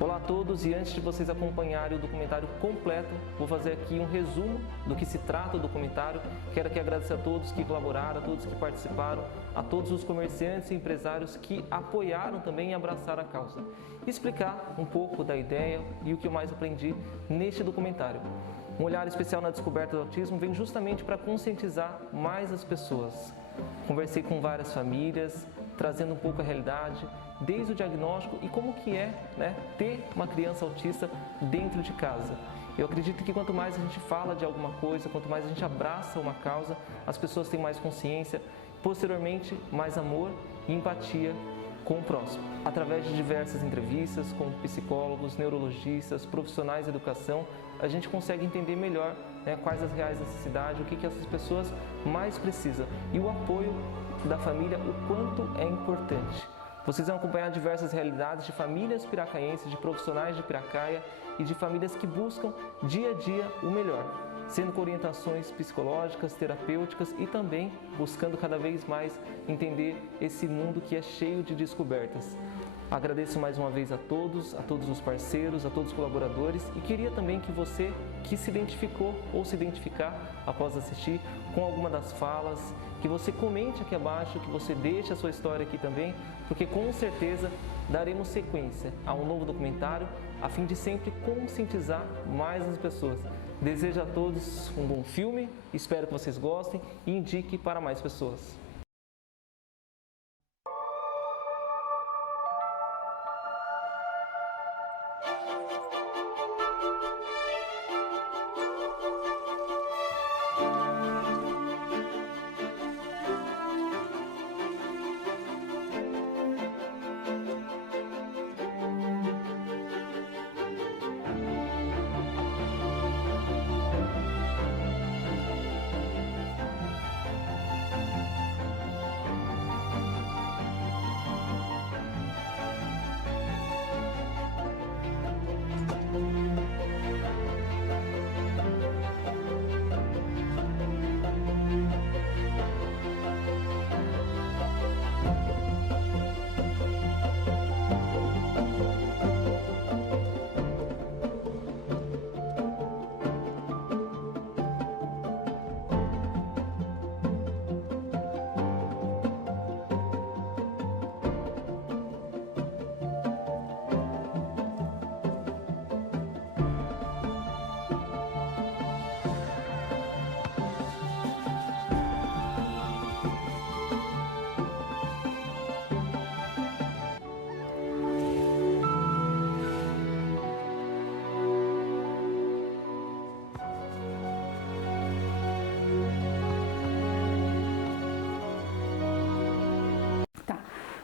Olá a todos, e antes de vocês acompanharem o documentário completo, vou fazer aqui um resumo do que se trata o documentário. Quero aqui agradecer a todos que colaboraram, a todos que participaram, a todos os comerciantes e empresários que apoiaram também e abraçaram a causa. E explicar um pouco da ideia e o que eu mais aprendi neste documentário. Um olhar especial na descoberta do autismo vem justamente para conscientizar mais as pessoas. Conversei com várias famílias, trazendo um pouco a realidade, desde o diagnóstico e como que é, ter uma criança autista dentro de casa. Eu acredito que quanto mais a gente fala de alguma coisa, quanto mais a gente abraça uma causa, as pessoas têm mais consciência, posteriormente mais amor e empatia com o próximo. Através de diversas entrevistas com psicólogos, neurologistas, profissionais de educação, a gente consegue entender melhor quais as reais necessidades, o que essas pessoas mais precisam e o apoio da família, o quanto é importante. Vocês vão acompanhar diversas realidades de famílias piracaenses, de profissionais de Piracaia e de famílias que buscam dia a dia o melhor, sendo com orientações psicológicas, terapêuticas e também buscando cada vez mais entender esse mundo que é cheio de descobertas. Agradeço mais uma vez a todos os parceiros, a todos os colaboradores e queria também que você que se identificou ou se identificar após assistir com alguma das falas, que você comente aqui abaixo, que você deixe a sua história aqui também, porque com certeza daremos sequência a um novo documentário a fim de sempre conscientizar mais as pessoas. Desejo a todos um bom filme, espero que vocês gostem e indique para mais pessoas.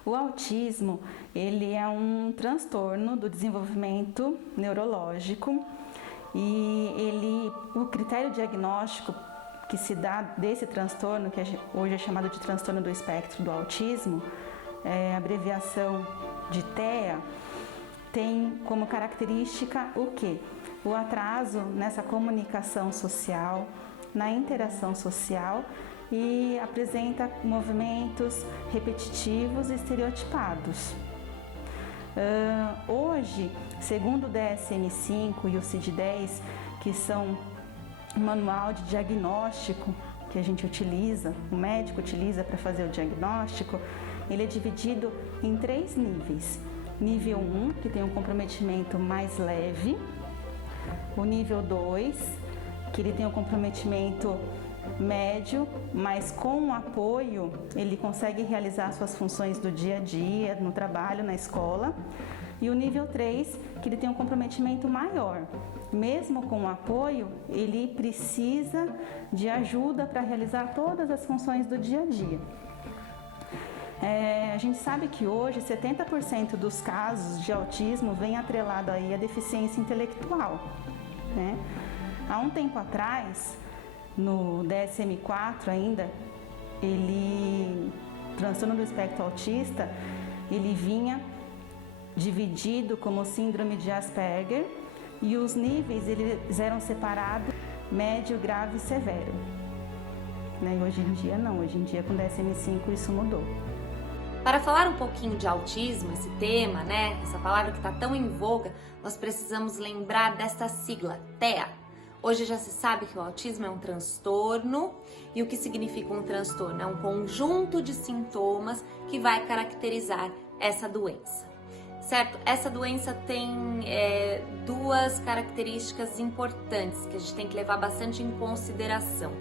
O autismo, ele é um transtorno do desenvolvimento neurológico e o critério diagnóstico que se dá desse transtorno, que hoje é chamado de transtorno do espectro do autismo, a abreviação de TEA, tem como característica o quê? O atraso nessa comunicação social, na interação social, e apresenta movimentos repetitivos e estereotipados. Hoje, segundo o DSM-5 e o CID-10, que são um manual de diagnóstico que a gente utiliza, o médico utiliza para fazer o diagnóstico, ele é dividido em 3 níveis. Nível 1, que tem um comprometimento mais leve, o nível 2, que ele tem um comprometimento médio, mas com o apoio ele consegue realizar suas funções do dia a dia, no trabalho, na escola. E o nível 3, que ele tem um comprometimento maior. Mesmo com o apoio, ele precisa de ajuda para realizar todas as funções do dia a dia. A gente sabe que hoje 70% dos casos de autismo vem atrelado aí à deficiência intelectual, né? Há um tempo atrás, no DSM-4 ainda, transtorno do espectro autista, ele vinha dividido como síndrome de Asperger e os níveis eles eram separados médio, grave e severo. E hoje em dia não, hoje em dia com DSM-5 isso mudou. Para falar um pouquinho de autismo, esse tema, né, essa palavra que está tão em voga, nós precisamos lembrar desta sigla, TEA. Hoje já se sabe que o autismo é um transtorno, e o que significa um transtorno? É um conjunto de sintomas que vai caracterizar essa doença, certo? Essa doença tem duas características importantes que a gente tem que levar bastante em consideração.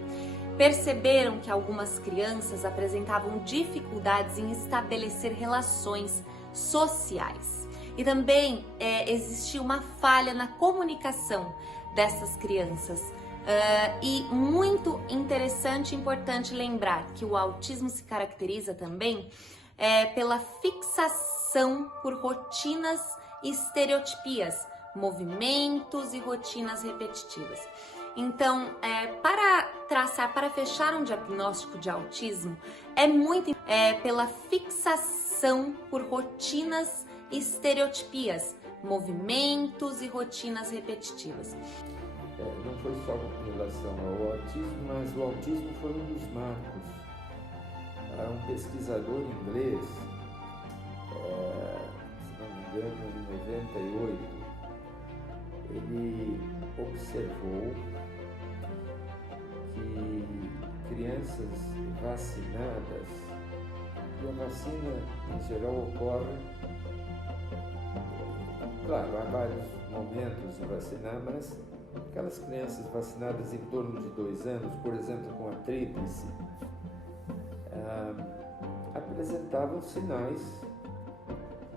Perceberam que algumas crianças apresentavam dificuldades em estabelecer relações sociais. E também existia uma falha na comunicação dessas crianças. E muito interessante e importante lembrar que o autismo se caracteriza também pela fixação por rotinas e estereotipias, movimentos e rotinas repetitivas. Então, para fechar um diagnóstico de autismo, é muito pela fixação por rotinas e estereotipias, movimentos e rotinas repetitivas. Não foi só com relação ao autismo, mas o autismo foi um dos marcos. Há um pesquisador inglês, se não me engano, em 98, ele observou que crianças vacinadas, e a vacina em geral ocorre, claro, há vários momentos de vacinar, mas aquelas crianças vacinadas em torno de 2 anos, por exemplo, com a tríplice, apresentavam sinais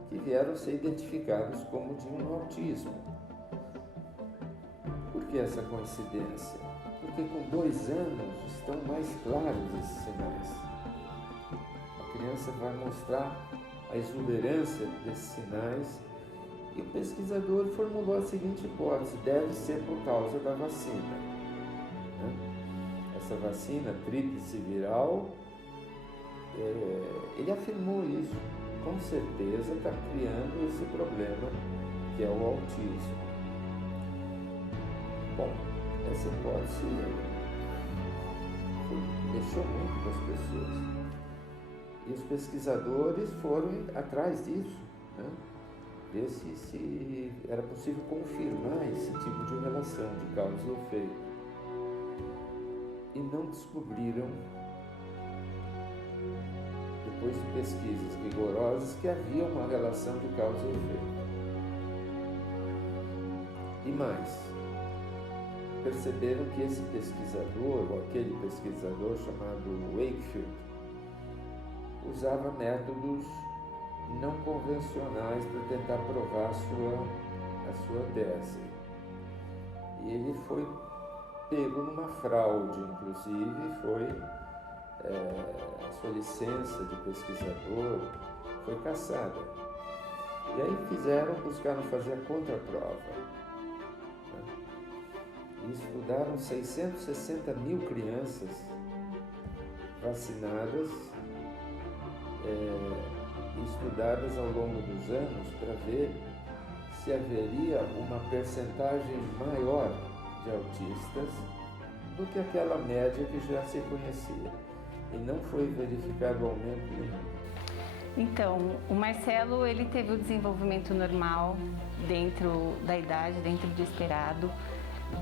que vieram a ser identificados como de um autismo. Por que essa coincidência? Porque com 2 anos estão mais claros esses sinais. A criança vai mostrar a exuberância desses sinais e o pesquisador formulou a seguinte hipótese: deve ser por causa da vacina. Essa vacina tríplice viral, ele afirmou isso, com certeza está criando esse problema que é o autismo. Bom, essa hipótese mexeu muito com as pessoas. E os pesquisadores foram atrás disso, ver se era possível confirmar esse tipo de relação de causa e efeito. E não descobriram, depois de pesquisas rigorosas, que havia uma relação de causa e efeito. E mais, perceberam que esse pesquisador, ou aquele pesquisador chamado Wakefield, usava métodos não convencionais para tentar provar a sua tese. E ele foi pego numa fraude, inclusive, a sua licença de pesquisador foi cassada. E aí buscaram fazer a contraprova. E estudaram 660 mil crianças vacinadas, estudadas ao longo dos anos para ver se haveria uma percentagem maior de autistas do que aquela média que já se conhecia. E não foi verificado aumento nenhum. Então, o Marcelo, ele teve o desenvolvimento normal dentro da idade, dentro do esperado.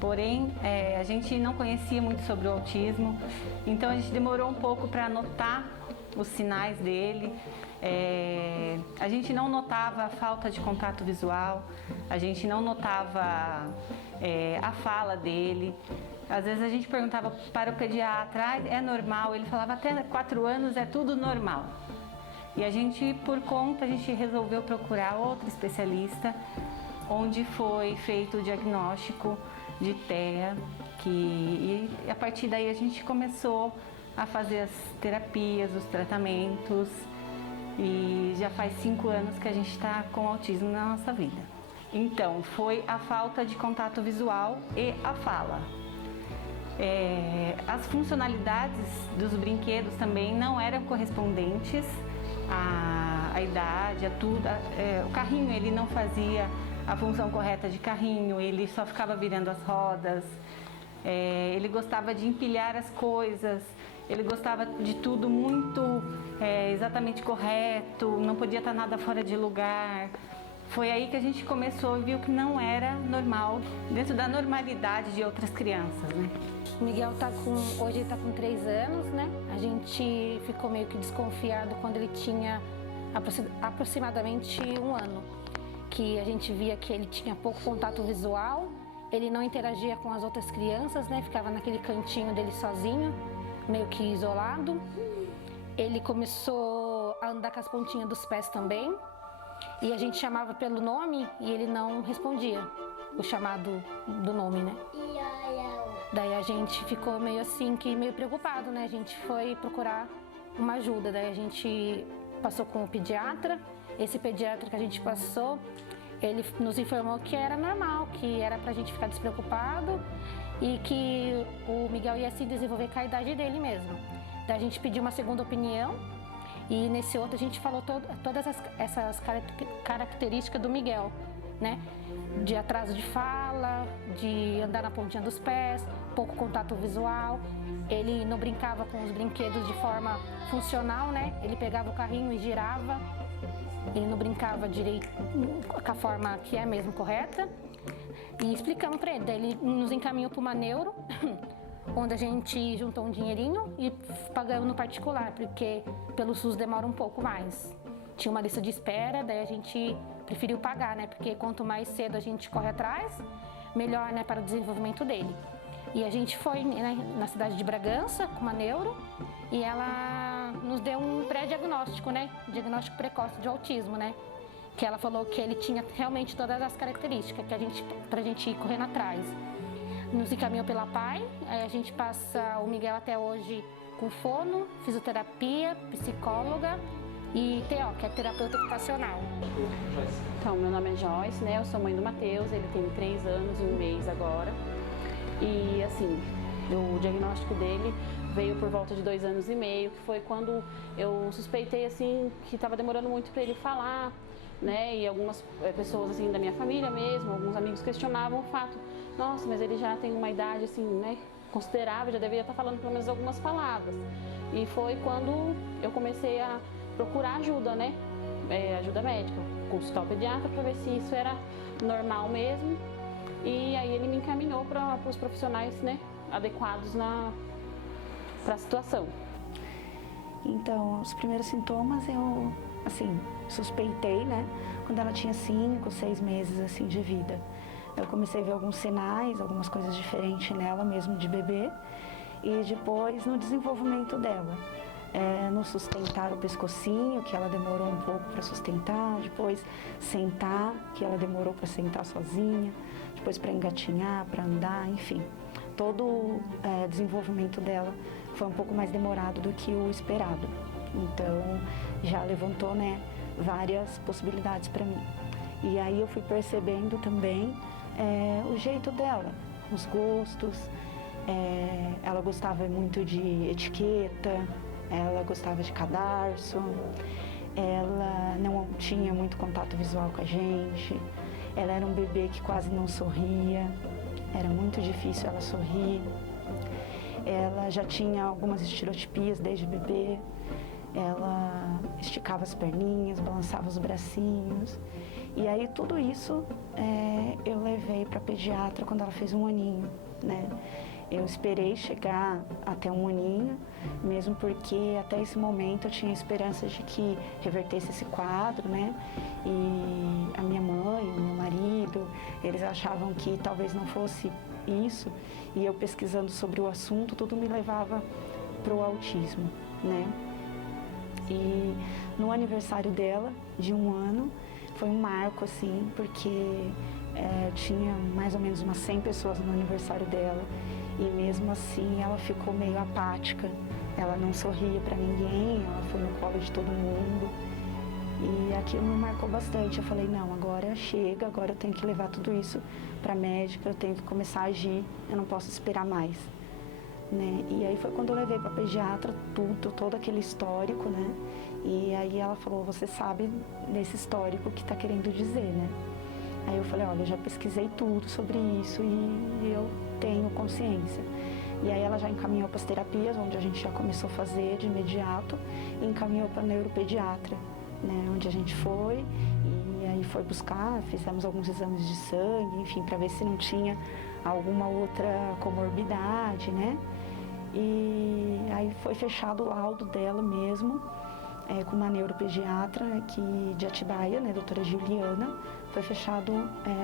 Porém, a gente não conhecia muito sobre o autismo, então a gente demorou um pouco para notar os sinais dele. A gente não notava a falta de contato visual, a gente não notava a fala dele. Às vezes a gente perguntava para o pediatra, é normal? Ele falava, até 4 anos é tudo normal. E a gente, por conta, a gente resolveu procurar outro especialista, onde foi feito o diagnóstico de TEA, e a partir daí a gente começou a fazer as terapias, os tratamentos, e já faz 5 anos que a gente está com autismo na nossa vida. Então, foi a falta de contato visual e a fala. As funcionalidades dos brinquedos também não eram correspondentes à idade, a tudo. O carrinho, ele não fazia a função correta de carrinho, ele só ficava virando as rodas, ele gostava de empilhar as coisas, ele gostava de tudo muito exatamente correto, não podia estar nada fora de lugar. Foi aí que a gente começou e viu que não era normal, dentro da normalidade de outras crianças, né? O Miguel hoje ele tá com 3 anos, né? A gente ficou meio que desconfiado quando ele tinha aproximadamente 1 ano, que a gente via que ele tinha pouco contato visual, ele não interagia com as outras crianças, né? Ficava naquele cantinho dele sozinho, meio que isolado. Ele começou a andar com as pontinhas dos pés também, e a gente chamava pelo nome e ele não respondia o chamado do nome, né? Daí a gente ficou meio assim, meio preocupado, né? A gente foi procurar uma ajuda, daí a gente passou com o pediatra. Esse pediatra que a gente passou, ele nos informou que era normal, que era pra gente ficar despreocupado e que o Miguel ia se desenvolver com a idade dele mesmo. Daí a gente pediu uma segunda opinião e nesse outro a gente falou todas essas características do Miguel, né? De atraso de fala, de andar na pontinha dos pés, pouco contato visual. Ele não brincava com os brinquedos de forma funcional, né? Ele pegava o carrinho e girava. Ele não brincava direito com a forma que é mesmo correta. E explicamos para ele. Daí ele nos encaminhou para uma neuro, onde a gente juntou um dinheirinho e pagamos no particular, porque pelo SUS demora um pouco mais. Tinha uma lista de espera, daí a gente preferiu pagar, né? Porque quanto mais cedo a gente corre atrás, melhor, né, para o desenvolvimento dele. E a gente foi, né, na cidade de Bragança com uma neuro e ela nos deu um pré-diagnóstico, né? Diagnóstico precoce de autismo, né? Que ela falou que ele tinha realmente todas as características pra gente ir correndo atrás. Nos encaminhou pela PAI, aí a gente passa o Miguel até hoje com fono, fisioterapia, psicóloga e TO, que é terapeuta ocupacional. Então, meu nome é Joyce, né? Eu sou mãe do Matheus, ele tem 3 anos e 1 mês agora. E assim, o diagnóstico dele veio por volta de 2 anos e meio, que foi quando eu suspeitei assim que estava demorando muito para ele falar, né? E algumas pessoas assim da minha família mesmo, alguns amigos questionavam o fato, nossa, mas ele já tem uma idade assim, né, considerável, já deveria estar falando pelo menos algumas palavras. E foi quando eu comecei a procurar ajuda, né? Ajuda médica, consultar o pediatra para ver se isso era normal mesmo. E aí ele me encaminhou para os profissionais, né, adequados para a situação. Então, os primeiros sintomas eu, assim, suspeitei, né, quando ela tinha 5, 6 meses, assim, de vida. Eu comecei a ver alguns sinais, algumas coisas diferentes nela mesmo de bebê e depois no desenvolvimento dela. No sustentar o pescocinho, que ela demorou um pouco para sustentar, depois sentar, que ela demorou para sentar sozinha, depois para engatinhar, para andar, enfim. Todo o desenvolvimento dela foi um pouco mais demorado do que o esperado. Então, já levantou, né, várias possibilidades para mim. E aí eu fui percebendo também o jeito dela, os gostos. Ela gostava muito de etiqueta, ela gostava de cadarço, ela não tinha muito contato visual com a gente, ela era um bebê que quase não sorria, era muito difícil ela sorrir. Ela já tinha algumas estereotipias desde bebê, ela esticava as perninhas, balançava os bracinhos. E aí tudo isso eu levei para a pediatra quando ela fez 1 aninho, né? Eu esperei chegar até 1 aninho, mesmo porque até esse momento eu tinha esperança de que revertesse esse quadro, né? E a minha mãe, o meu marido, eles achavam que talvez não fosse isso. E eu pesquisando sobre o assunto, tudo me levava para o autismo, né? E no aniversário dela, de 1 ano, foi um marco, assim, porque tinha mais ou menos umas 100 pessoas no aniversário dela. E mesmo assim ela ficou meio apática, ela não sorria para ninguém, ela foi no colo de todo mundo. E aquilo me marcou bastante. Eu falei, não, agora chega, agora eu tenho que levar tudo isso para a médica, eu tenho que começar a agir, eu não posso esperar mais. Né? E aí foi quando eu levei para a pediatra todo aquele histórico, né? E aí ela falou, você sabe desse histórico que está querendo dizer, né? Aí eu falei, olha, eu já pesquisei tudo sobre isso e eu tenho consciência. E aí ela já encaminhou para as terapias, onde a gente já começou a fazer de imediato, e encaminhou para a neuropediatra, né, onde a gente foi, e aí foi buscar, fizemos alguns exames de sangue, enfim, para ver se não tinha alguma outra comorbidade, né? E aí foi fechado o laudo dela mesmo, com uma neuropediatra aqui de Atibaia, né, doutora Juliana, foi fechado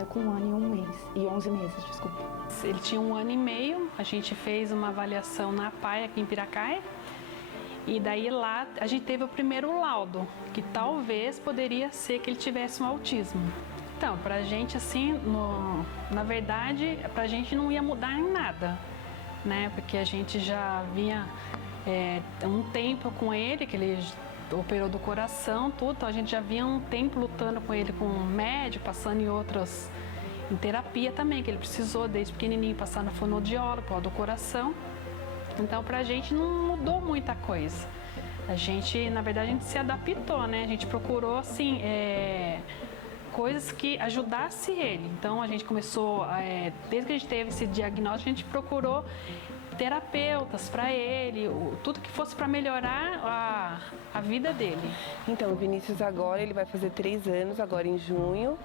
com 1 ano e 11 meses, desculpa. Ele tinha 1 ano e meio, a gente fez uma avaliação na PAI aqui em Piracaia, e daí lá a gente teve o primeiro laudo, que talvez poderia ser que ele tivesse um autismo. Então, pra gente assim, na verdade, pra gente não ia mudar em nada, né? Porque a gente já vinha um tempo com ele, que ele operou do coração, tudo, então a gente já vinha um tempo lutando com ele, com um médico, passando em terapia também, que ele precisou desde pequenininho passar no fonoaudiólogo, por causa do coração. Então, pra gente não mudou muita coisa. A gente, na verdade, a gente se adaptou, né? A gente procurou, assim, coisas que ajudasse ele. Então, a gente começou, desde que a gente teve esse diagnóstico, a gente procurou terapeutas para ele, tudo que fosse para melhorar a vida dele. Então, o Vinícius agora, ele vai fazer 3 anos, agora em junho.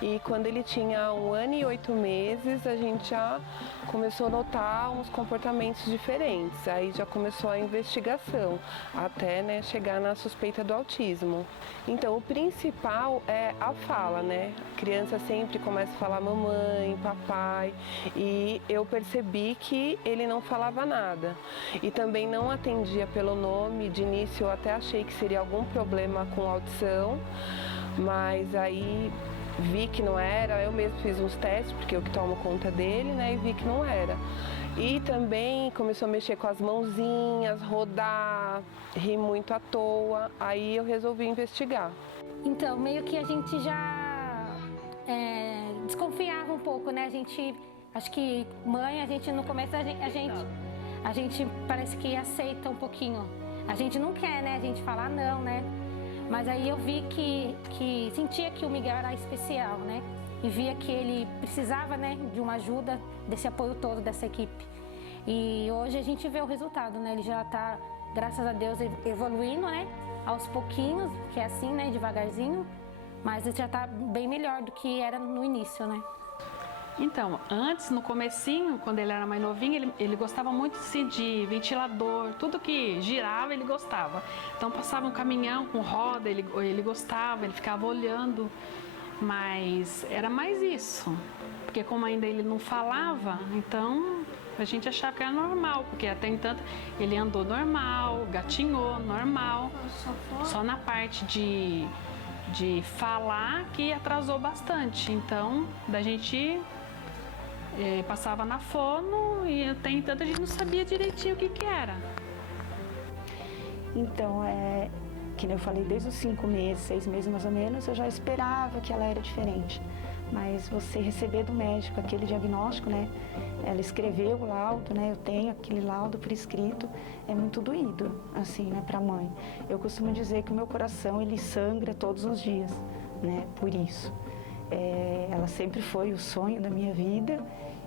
E quando ele tinha 1 ano e 8 meses, a gente já começou a notar uns comportamentos diferentes. Aí já começou a investigação, até, né, chegar na suspeita do autismo. Então, o principal é a fala, né? A criança sempre começa a falar mamãe, papai, e eu percebi que ele não falava nada. E também não atendia pelo nome. De início eu até achei que seria algum problema com audição, mas aí vi que não era. Eu mesmo fiz uns testes, porque eu que tomo conta dele, né, e vi que não era. E também começou a mexer com as mãozinhas, rodar, rir muito à toa. Aí eu resolvi investigar. Então, meio que a gente já desconfiava um pouco, né? A gente, acho que mãe, a gente no começo, a gente parece que aceita um pouquinho. A gente não quer, né? A gente fala não, né? Mas aí eu vi que sentia que o Miguel era especial, né? E via que ele precisava, né, de uma ajuda, desse apoio todo dessa equipe. E hoje a gente vê o resultado, né? Ele já está, graças a Deus, evoluindo, né? Aos pouquinhos, que é assim, né? Devagarzinho. Mas ele já está bem melhor do que era no início, né? Então, antes, no comecinho, quando ele era mais novinho, ele gostava muito assim, de ventilador, tudo que girava ele gostava. Então passava um caminhão com roda, ele gostava, ele ficava olhando, mas era mais isso. Porque como ainda ele não falava, então a gente achava que era normal, porque até então ele andou normal, gatinhou normal, só na parte de falar que atrasou bastante. Então, da gente passava na fono e até então a gente não sabia direitinho o que era. Então, que nem eu falei, desde os 5 meses, 6 meses mais ou menos, eu já esperava que ela era diferente. Mas você receber do médico aquele diagnóstico, né? Ela escreveu o laudo, né? Eu tenho aquele laudo por escrito, é muito doído, assim, né, para a mãe. Eu costumo dizer que o meu coração, ele sangra todos os dias, né? Por isso. Ela sempre foi o sonho da minha vida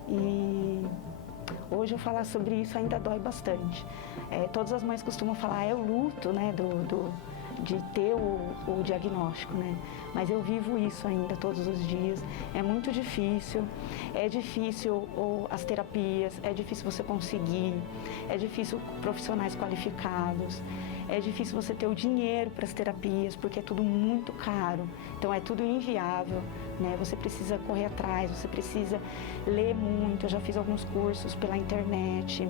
e hoje eu falar sobre isso ainda dói bastante. Todas as mães costumam falar, é o luto, né, de ter o diagnóstico, né? Mas eu vivo isso ainda todos os dias. É muito difícil, as terapias, é difícil você conseguir, é difícil profissionais qualificados, é difícil você ter o dinheiro para as terapias, porque é tudo muito caro, então é tudo inviável, né? Você precisa correr atrás, você precisa ler muito. Eu já fiz alguns cursos pela internet,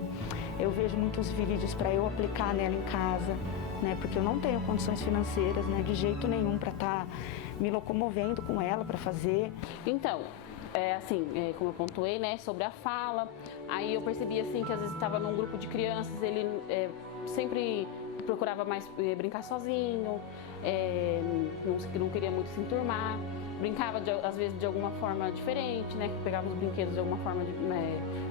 eu vejo muitos vídeos para eu aplicar nela em casa, né? Porque eu não tenho condições financeiras, né, de jeito nenhum para estar me locomovendo com ela para fazer. Então, como eu pontuei, né, sobre a fala, aí eu percebi assim que às vezes estava num grupo de crianças, ele sempre procurava mais brincar sozinho, não queria muito se enturmar, brincava às vezes de alguma forma diferente, né, pegava os brinquedos de alguma forma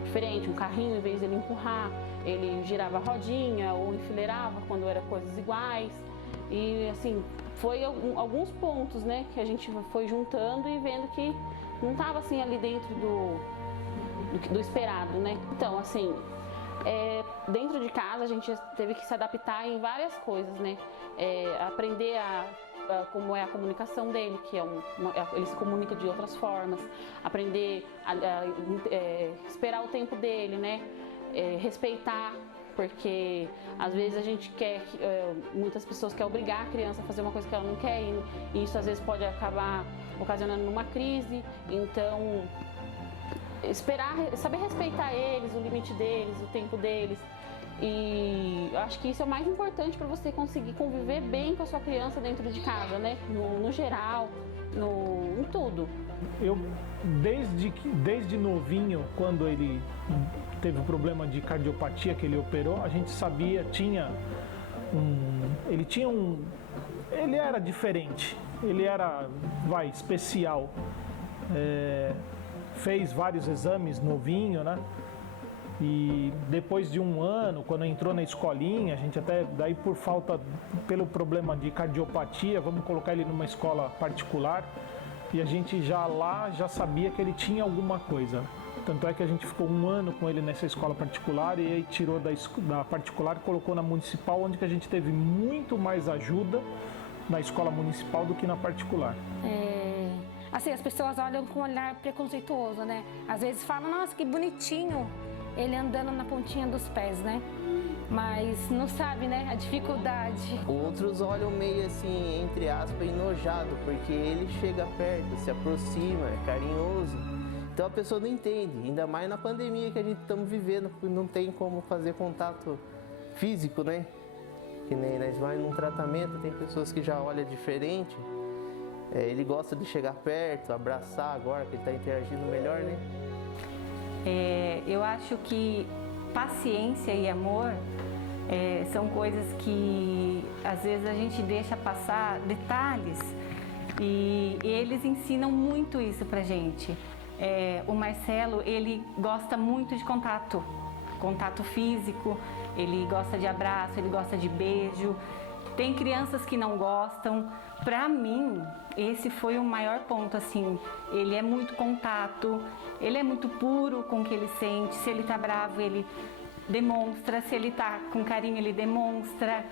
diferente, um carrinho, em vez de ele empurrar, ele girava a rodinha ou enfileirava quando eram coisas iguais. E assim, foi alguns pontos, né, que a gente foi juntando e vendo que não estava assim ali dentro do esperado, né. Então, assim, Dentro de casa a gente teve que se adaptar em várias coisas, né? Aprender como é a comunicação dele, que ele se comunica de outras formas, aprender a esperar o tempo dele, né? Respeitar, porque às vezes a gente quer, muitas pessoas querem obrigar a criança a fazer uma coisa que ela não quer e isso às vezes pode acabar ocasionando uma crise. Então, saber respeitar eles, o limite deles, o tempo deles. E eu acho que isso é o mais importante para você conseguir conviver bem com a sua criança dentro de casa, né? No geral, em tudo. Eu, desde novinho, quando ele teve o problema de cardiopatia que ele operou, a gente sabia, ele era diferente, ele era, especial. Fez vários exames novinho, né? E depois de um ano, quando entrou na escolinha, a gente até, daí pelo problema de cardiopatia, vamos colocar ele numa escola particular, e a gente já sabia que ele tinha alguma coisa. Tanto é que a gente ficou um ano com ele nessa escola particular, e aí tirou da particular e colocou na municipal, onde que a gente teve muito mais ajuda na escola municipal do que na particular. Assim, as pessoas olham com um olhar preconceituoso, né? Às vezes falam, nossa, que bonitinho ele andando na pontinha dos pés, né? Mas não sabe, né, a dificuldade. Outros olham meio assim, entre aspas, enojado, porque ele chega perto, se aproxima, é carinhoso. Então a pessoa não entende, ainda mais na pandemia que a gente estamos vivendo, porque não tem como fazer contato físico, né? Que nem nós vamos num tratamento, tem pessoas que já olham diferente. Ele gosta de chegar perto, abraçar agora, que ele está interagindo melhor, né? Eu acho que paciência e amor são coisas que às vezes a gente deixa passar detalhes e eles ensinam muito isso pra gente. O Marcelo, ele gosta muito de contato físico, ele gosta de abraço, ele gosta de beijo. Tem crianças que não gostam. Pra mim, esse foi o maior ponto, assim, ele é muito contato, ele é muito puro com o que ele sente. Se ele tá bravo, ele demonstra, se ele tá com carinho, ele demonstra.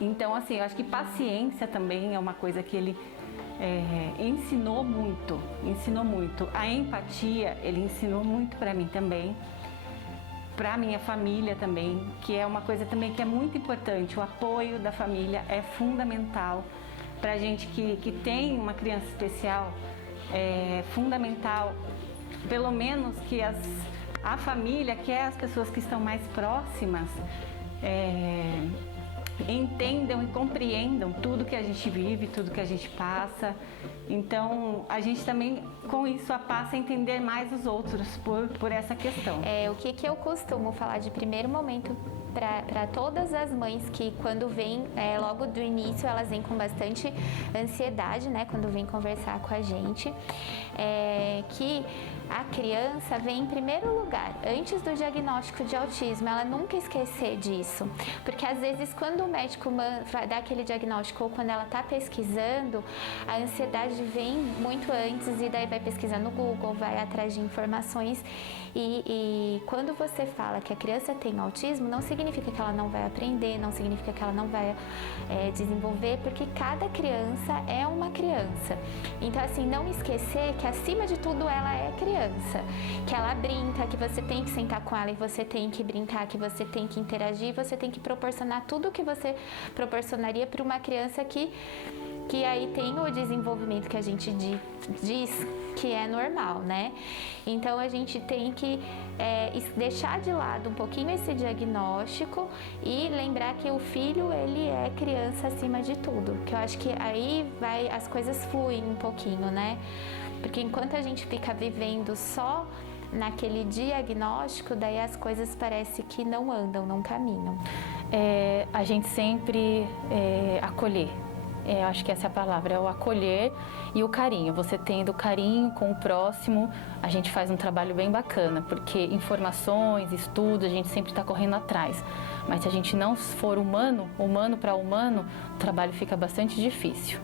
Então, assim, eu acho que paciência também é uma coisa que ele ensinou muito. A empatia, ele ensinou muito pra mim também. Para minha família também, que é uma coisa também que é muito importante. O apoio da família é fundamental. Para a gente que tem uma criança especial, é fundamental, pelo menos que a família, que é as pessoas que estão mais próximas, entendam e compreendam tudo que a gente vive, tudo que a gente passa. Então, a gente também, com isso, passa a entender mais os outros por essa questão. O que eu costumo falar de primeiro momento para todas as mães que quando vêm, logo do início, elas vêm com bastante ansiedade, né, quando vêm conversar com a gente, que a criança vem em primeiro lugar, antes do diagnóstico de autismo, ela nunca esquecer disso, porque às vezes quando o médico dá aquele diagnóstico ou quando ela está pesquisando, a ansiedade vem muito antes e daí vai pesquisar no Google, vai atrás de informações e quando você fala que a criança tem autismo, não significa que ela não vai aprender, não significa que ela não vai desenvolver, porque cada criança é uma criança. Então assim, não esquecer que acima de tudo ela é criança, que ela brinca, que você tem que sentar com ela e você tem que brincar, que você tem que interagir, você tem que proporcionar tudo o que você proporcionaria para uma criança que aí tem o desenvolvimento que a gente diz que é normal, né? Então a gente tem que deixar de lado um pouquinho esse diagnóstico e lembrar que o filho, ele é criança acima de tudo, que eu acho que aí as coisas fluem um pouquinho, né? Porque enquanto a gente fica vivendo só naquele diagnóstico, daí as coisas parece que não andam, não caminham. A gente sempre acolher. Acho que essa é a palavra, é o acolher e o carinho. Você tendo carinho com o próximo, a gente faz um trabalho bem bacana, porque informações, estudos, a gente sempre está correndo atrás. Mas se a gente não for humano para humano, o trabalho fica bastante difícil.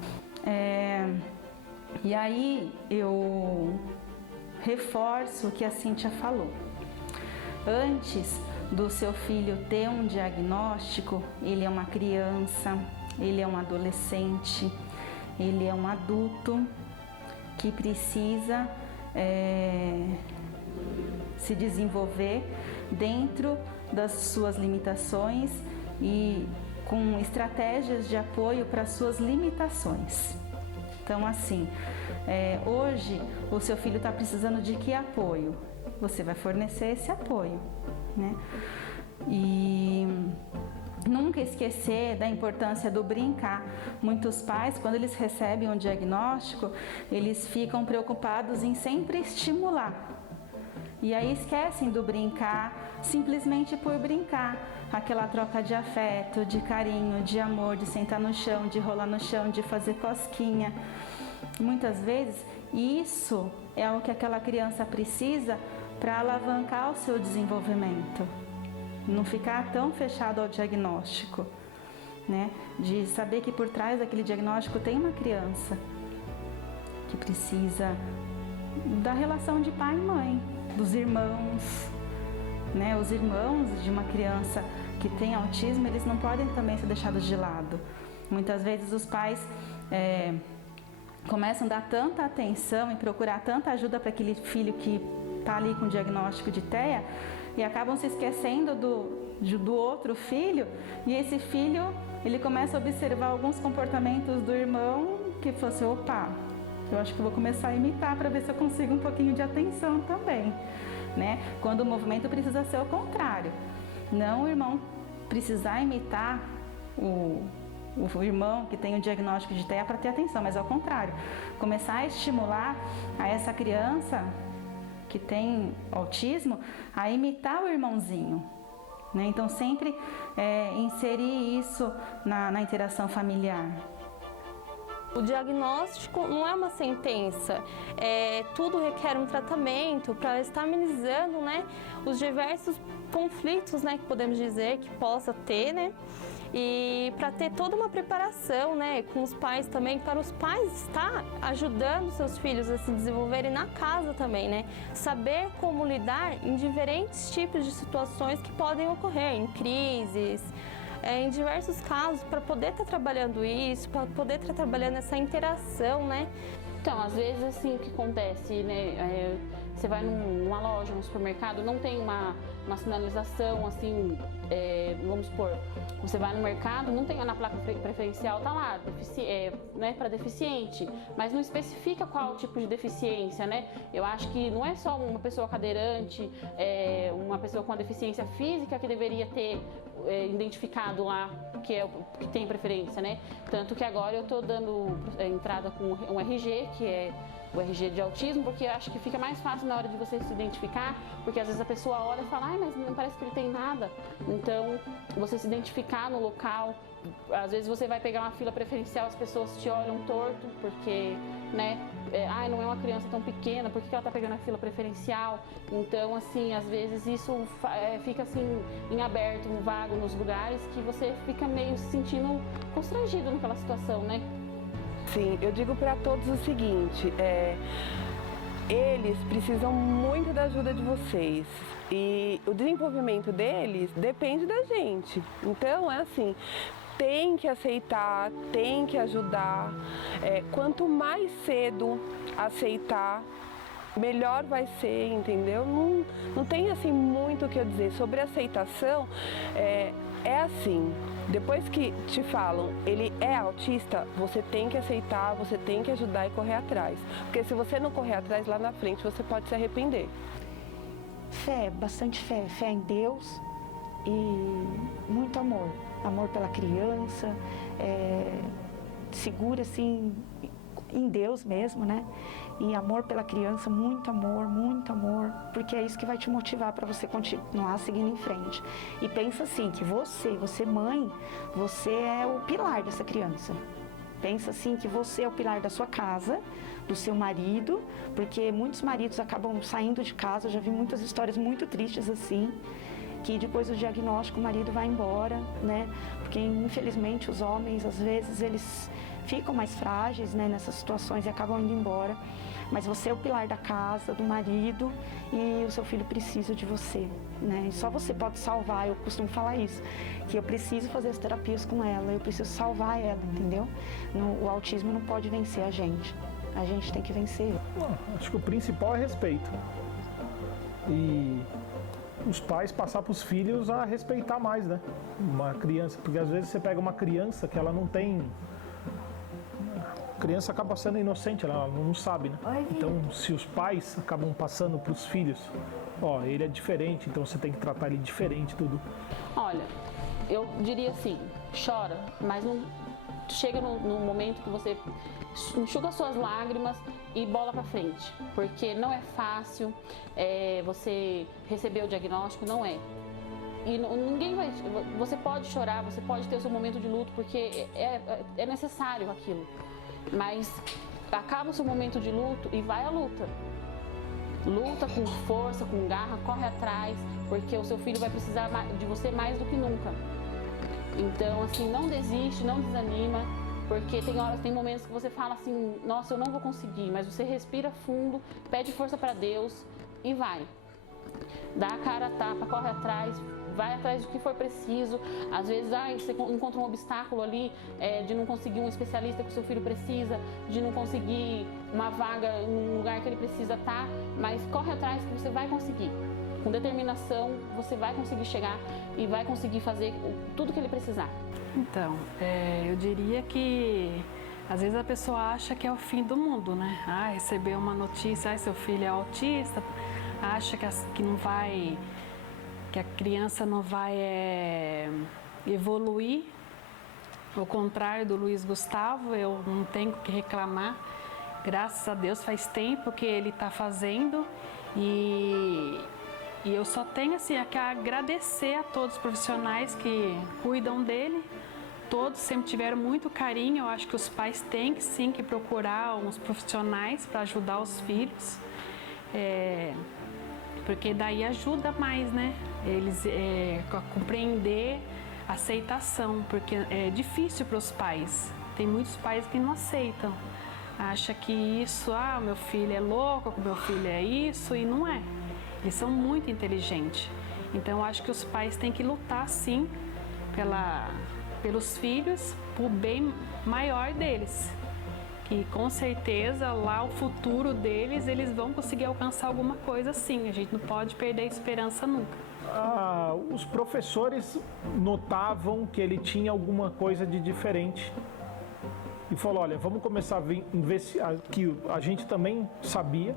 E aí eu reforço o que a Cíntia falou. antes do seu filho ter um diagnóstico, ele é uma criança, ele é um adolescente, ele é um adulto que precisa se desenvolver dentro das suas limitações e com estratégias de apoio para suas limitações. Então, assim, hoje o seu filho está precisando de que apoio? Você vai fornecer esse apoio, né? E nunca esquecer da importância do brincar. Muitos pais, quando eles recebem um diagnóstico, eles ficam preocupados em sempre estimular. E aí esquecem do brincar, simplesmente por brincar. Aquela troca de afeto, de carinho, de amor, de sentar no chão, de rolar no chão, de fazer cosquinha. Muitas vezes, isso é o que aquela criança precisa para alavancar o seu desenvolvimento. Não ficar tão fechado ao diagnóstico, né? De saber que por trás daquele diagnóstico tem uma criança que precisa da relação de pai e mãe, dos irmãos, né? Os irmãos de uma criança que tem autismo, eles não podem também ser deixados de lado. Muitas vezes os pais começam a dar tanta atenção e procurar tanta ajuda para aquele filho que está ali com o diagnóstico de TEA e acabam se esquecendo do outro filho, e esse filho ele começa a observar alguns comportamentos do irmão que fala assim, opa, eu acho que vou começar a imitar para ver se eu consigo um pouquinho de atenção também, né? Quando o movimento precisa ser o contrário, não o irmão precisar imitar o irmão que tem o diagnóstico de TEA para ter atenção, mas ao contrário, começar a estimular a essa criança que tem autismo a imitar o irmãozinho, né? Então sempre inserir isso na interação familiar. O diagnóstico não é uma sentença, tudo requer um tratamento para estar amenizando, né, os diversos conflitos, né, que podemos dizer que possa ter, né, e para ter toda uma preparação, né, com os pais também, para os pais estar ajudando seus filhos a se desenvolverem na casa também, né, saber como lidar em diferentes tipos de situações que podem ocorrer, em crises, em diversos casos, para poder estar trabalhando isso, para poder estar trabalhando essa interação, né? Então, às vezes, assim, o que acontece, né? Você vai numa loja, num supermercado, não tem uma sinalização, assim, vamos supor, você vai no mercado, não tem na placa preferencial, tá lá, né, para deficiente, mas não especifica qual tipo de deficiência, né? Eu acho que não é só uma pessoa cadeirante, uma pessoa com a deficiência física que deveria ter identificado lá que tem preferência, né? Tanto que agora eu estou dando entrada com um RG, que é o RG de autismo, porque eu acho que fica mais fácil na hora de você se identificar, porque às vezes a pessoa olha e fala, mas não parece que ele tem nada. Então, você se identificar no local, às vezes você vai pegar uma fila preferencial, as pessoas te olham torto, porque, né, não é uma criança tão pequena, por que ela tá pegando a fila preferencial? Então, assim, às vezes isso fica assim, em aberto, vago nos lugares, que você fica meio se sentindo constrangido naquela situação, né? Sim, eu digo para todos o seguinte, eles precisam muito da ajuda de vocês e o desenvolvimento deles depende da gente. Então, é assim, tem que aceitar, tem que ajudar. Quanto mais cedo aceitar, melhor vai ser, entendeu? Não tem assim muito o que eu dizer. Sobre aceitação, é assim, depois que te falam, ele é autista, você tem que aceitar, você tem que ajudar e correr atrás. Porque se você não correr atrás, lá na frente você pode se arrepender. Fé, bastante fé. Fé em Deus e muito amor. Amor pela criança, segura assim em Deus mesmo, né? E amor pela criança, muito amor, porque é isso que vai te motivar para você continuar seguindo em frente. E pensa assim, que você mãe, você é o pilar dessa criança. Pensa assim que você é o pilar da sua casa, do seu marido, porque muitos maridos acabam saindo de casa, eu já vi muitas histórias muito tristes assim, que depois do diagnóstico o marido vai embora, né? Porque infelizmente os homens, às vezes, eles ficam mais frágeis, né, nessas situações e acabam indo embora. Mas você é o pilar da casa, do marido, e o seu filho precisa de você, né? E só você pode salvar, eu costumo falar isso, que eu preciso fazer as terapias com ela, eu preciso salvar ela, entendeu? O autismo não pode vencer a gente tem que vencer ele. Acho que o principal é respeito. E os pais passar para os filhos a respeitar mais, né? Uma criança, porque às vezes você pega uma criança que ela não tem... A criança acaba sendo inocente, ela não sabe, né? Então, se os pais acabam passando para os filhos, ó, ele é diferente, então você tem que tratar ele diferente, tudo. Olha, eu diria assim, chora, mas não chega num momento que você enxuga suas lágrimas e bola pra frente, porque não é fácil você receber o diagnóstico, não é. E ninguém vai... Você pode chorar, você pode ter o seu momento de luto, porque é necessário aquilo. Mas acaba o seu momento de luto e vai à luta. Luta com força, com garra, corre atrás, porque o seu filho vai precisar de você mais do que nunca. Então, assim, não desiste, não desanima, porque tem momentos que você fala assim, nossa, eu não vou conseguir, mas você respira fundo, pede força para Deus e vai. Dá a cara a tapa, corre atrás, vai atrás do que for preciso. Às vezes você encontra um obstáculo ali de não conseguir um especialista que o seu filho precisa, de não conseguir uma vaga num lugar que ele precisa estar, mas corre atrás que você vai conseguir. Com determinação, você vai conseguir chegar e vai conseguir fazer tudo que ele precisar. Então, eu diria que às vezes a pessoa acha que é o fim do mundo, né? Recebeu uma notícia, seu filho é autista, acha que não vai, que a criança não vai evoluir. Ao contrário do Luiz Gustavo, eu não tenho que reclamar. Graças a Deus faz tempo que ele está fazendo e eu só tenho assim, que agradecer a todos os profissionais que cuidam dele. Todos sempre tiveram muito carinho. Eu acho que os pais têm que procurar uns profissionais para ajudar os filhos. Porque daí ajuda mais, né? Eles a compreender a aceitação, porque é difícil para os pais. Tem muitos pais que não aceitam. Acha que isso, meu filho é louco, meu filho é isso, e não é. Eles são muito inteligentes. Então, eu acho que os pais têm que lutar, sim, pelos filhos, por bem maior deles. E com certeza, lá o futuro deles, eles vão conseguir alcançar alguma coisa, sim. A gente não pode perder a esperança nunca. Os professores notavam que ele tinha alguma coisa de diferente. E falou, olha, vamos começar a investigar, que a gente também sabia,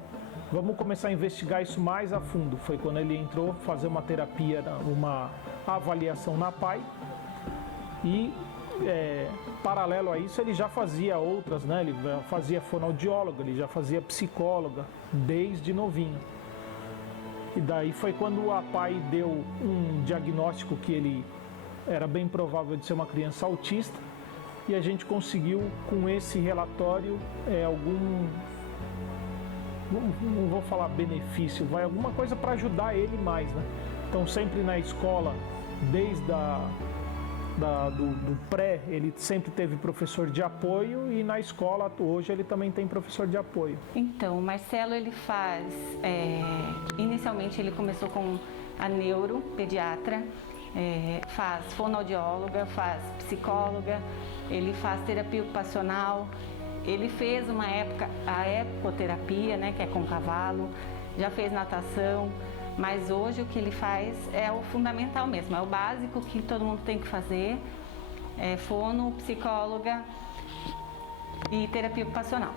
vamos começar a investigar isso mais a fundo. Foi quando ele entrou fazer uma terapia, uma avaliação na PAI. E, paralelo a isso, ele já fazia outras, né? Ele fazia fonoaudióloga, ele já fazia psicóloga, desde novinho. E daí foi quando a PAI deu um diagnóstico que ele era bem provável de ser uma criança autista. E a gente conseguiu, com esse relatório, não vou falar benefício, alguma coisa para ajudar ele mais, né? Então, sempre na escola, desde do pré, ele sempre teve professor de apoio, e na escola, hoje, ele também tem professor de apoio. Então, o Marcelo, ele faz, inicialmente ele começou com a neuropediatra, faz fonoaudióloga, faz psicóloga, ele faz terapia ocupacional, ele fez uma época a ecoterapia, né, que é com cavalo, já fez natação, mas hoje o que ele faz é o fundamental mesmo, é o básico que todo mundo tem que fazer, fono, psicóloga e terapia ocupacional.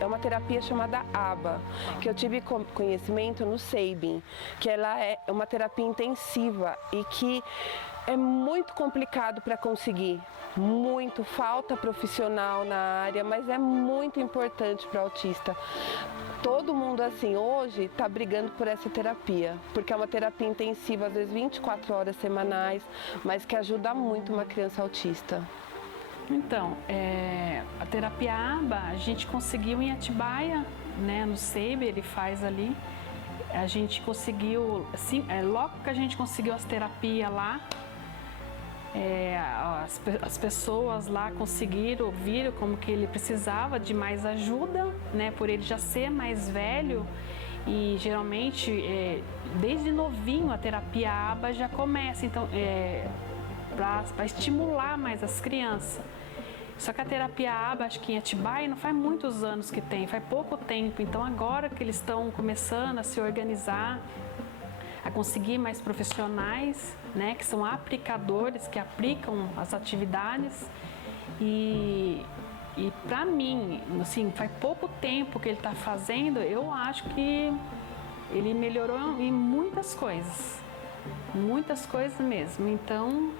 É uma terapia chamada ABA, que eu tive conhecimento no SEIBIN, que ela é uma terapia intensiva e que é muito complicado para conseguir. Muito, falta profissional na área, mas é muito importante para o autista. Todo mundo assim hoje está brigando por essa terapia, porque é uma terapia intensiva, às vezes 24 horas semanais, mas que ajuda muito uma criança autista. Então, a terapia ABA, a gente conseguiu em Atibaia, né, no SEIB, ele faz ali. A gente conseguiu, assim, logo que a gente conseguiu as terapias lá, as pessoas lá conseguiram, viram como que ele precisava de mais ajuda, né, por ele já ser mais velho. E geralmente, desde novinho, a terapia ABA já começa, então, para estimular mais as crianças. Só que a terapia ABA, acho que em Atibaia, não faz muitos anos que tem, faz pouco tempo. Então, agora que eles estão começando a se organizar, a conseguir mais profissionais, né, que são aplicadores, que aplicam as atividades. E para mim, assim, faz pouco tempo que ele está fazendo, eu acho que ele melhorou em muitas coisas mesmo. Então,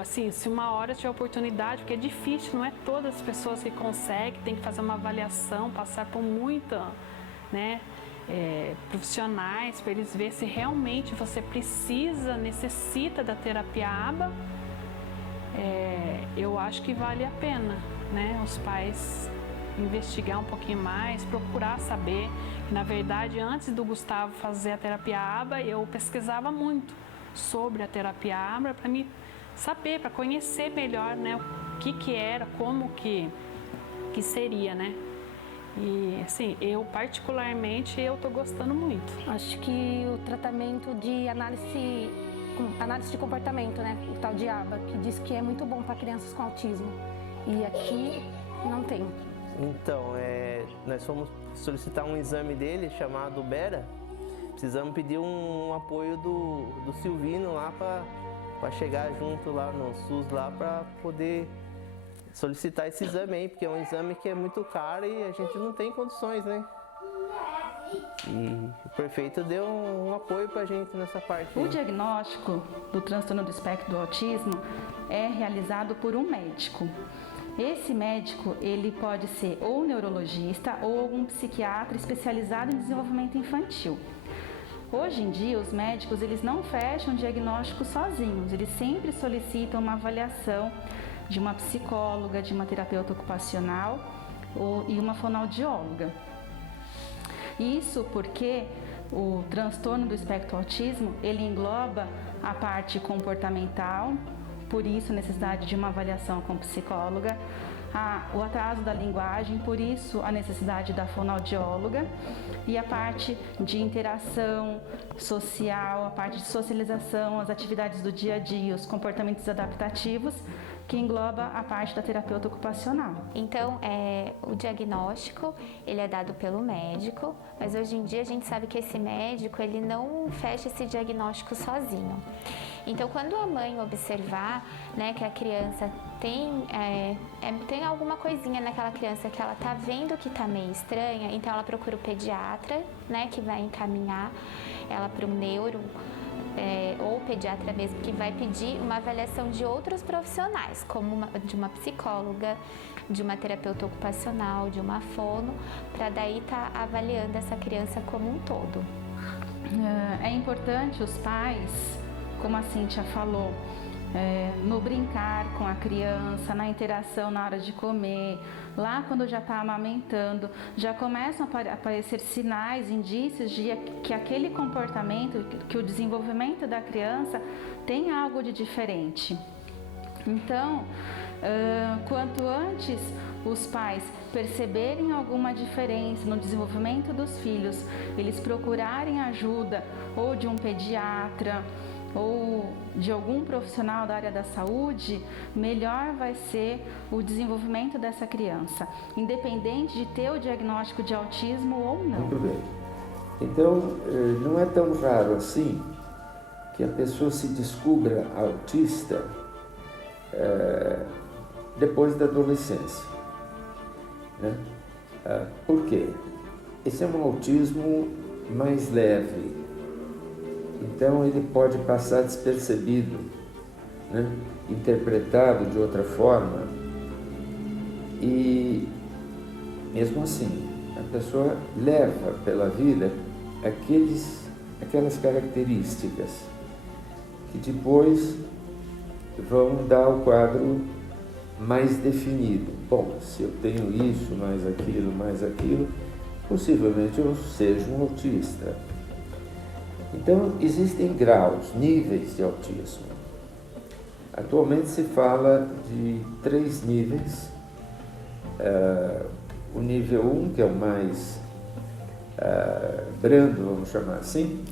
assim, se uma hora tiver oportunidade, porque é difícil, não é todas as pessoas que conseguem, tem que fazer uma avaliação, passar por muita, né, profissionais, para eles verem se realmente você necessita da terapia ABA. Eu acho que vale a pena, né, os pais investigar um pouquinho mais, procurar saber. Na verdade, antes do Gustavo fazer a terapia ABA, eu pesquisava muito sobre a terapia ABA para me saber, para conhecer melhor, né, o que era, como que seria, né. E assim, eu particularmente, eu tô gostando muito. Acho que o tratamento de análise de comportamento, né, o tal de ABA, que diz que é muito bom para crianças com autismo. E aqui não tem. Então, nós fomos solicitar um exame dele chamado Bera. Precisamos pedir um apoio do Silvino lá para chegar junto lá no SUS lá para poder solicitar esse exame aí, porque é um exame que é muito caro e a gente não tem condições, né? E o prefeito deu um apoio pra gente nessa parte. O diagnóstico do transtorno do espectro do autismo é realizado por um médico. Esse médico, ele pode ser ou neurologista ou um psiquiatra especializado em desenvolvimento infantil. Hoje em dia, os médicos, eles não fecham diagnóstico sozinhos, eles sempre solicitam uma avaliação de uma psicóloga, de uma terapeuta ocupacional e uma fonoaudióloga. Isso porque o transtorno do espectro autismo, ele engloba a parte comportamental, por isso a necessidade de uma avaliação com psicóloga, o atraso da linguagem, por isso a necessidade da fonoaudióloga, e a parte de interação social, a parte de socialização, as atividades do dia a dia, os comportamentos adaptativos, que engloba a parte da terapeuta ocupacional. Então, o diagnóstico, ele é dado pelo médico, mas hoje em dia a gente sabe que esse médico, ele não fecha esse diagnóstico sozinho. Então, quando a mãe observar, né, que a criança tem alguma coisinha naquela criança que ela tá vendo que tá meio estranha, então ela procura o pediatra, né, que vai encaminhar ela para um neuro, ou o pediatra mesmo, que vai pedir uma avaliação de outros profissionais, como de uma psicóloga, de uma terapeuta ocupacional, de uma fono, para daí estar avaliando essa criança como um todo. É importante os pais, como a Cíntia falou, no brincar com a criança, na interação na hora de comer, lá quando já está amamentando, já começam a aparecer sinais, indícios de que aquele comportamento, que o desenvolvimento da criança tem algo de diferente. Então, quanto antes os pais perceberem alguma diferença no desenvolvimento dos filhos, eles procurarem ajuda ou de um pediatra, ou de algum profissional da área da saúde, melhor vai ser o desenvolvimento dessa criança, independente de ter o diagnóstico de autismo ou não. Muito bem. Então, não é tão raro assim que a pessoa se descubra autista depois da adolescência, né? Por quê? Esse é um autismo mais leve. Então ele pode passar despercebido, né? Interpretado de outra forma, e mesmo assim a pessoa leva pela vida aquelas características que depois vão dar o quadro mais definido. Bom, se eu tenho isso, mais aquilo, possivelmente eu seja um autista. Então, existem graus, níveis de autismo. Atualmente se fala de 3 níveis. O nível 1, que é o mais brando, vamos chamar assim,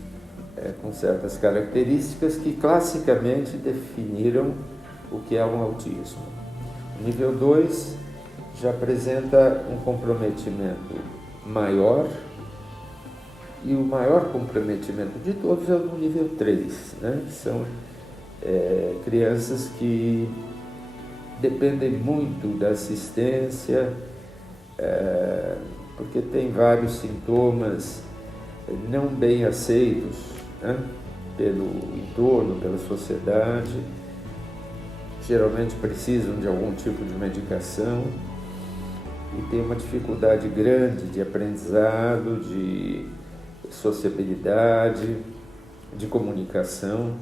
com certas características que classicamente definiram o que é um autismo. O nível 2 já apresenta um comprometimento maior, e o maior comprometimento de todos é o do nível 3, né? Que são crianças que dependem muito da assistência, porque tem vários sintomas não bem aceitos, né? Pelo entorno, pela sociedade, geralmente precisam de algum tipo de medicação e tem uma dificuldade grande de aprendizado, de sociabilidade, de comunicação.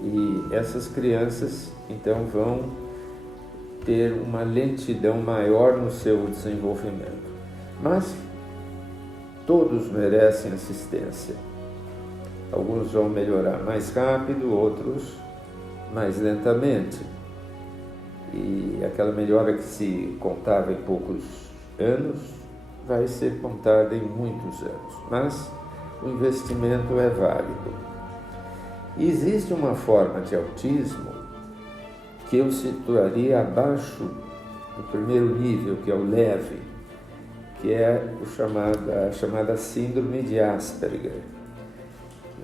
E essas crianças, então, vão ter uma lentidão maior no seu desenvolvimento. Mas todos merecem assistência. Alguns vão melhorar mais rápido, outros mais lentamente. E aquela melhora que se contava em poucos anos vai ser contada em muitos anos. Mas o investimento é válido. E existe uma forma de autismo que eu situaria abaixo do primeiro nível, que é o leve, que é a chamada síndrome de Asperger,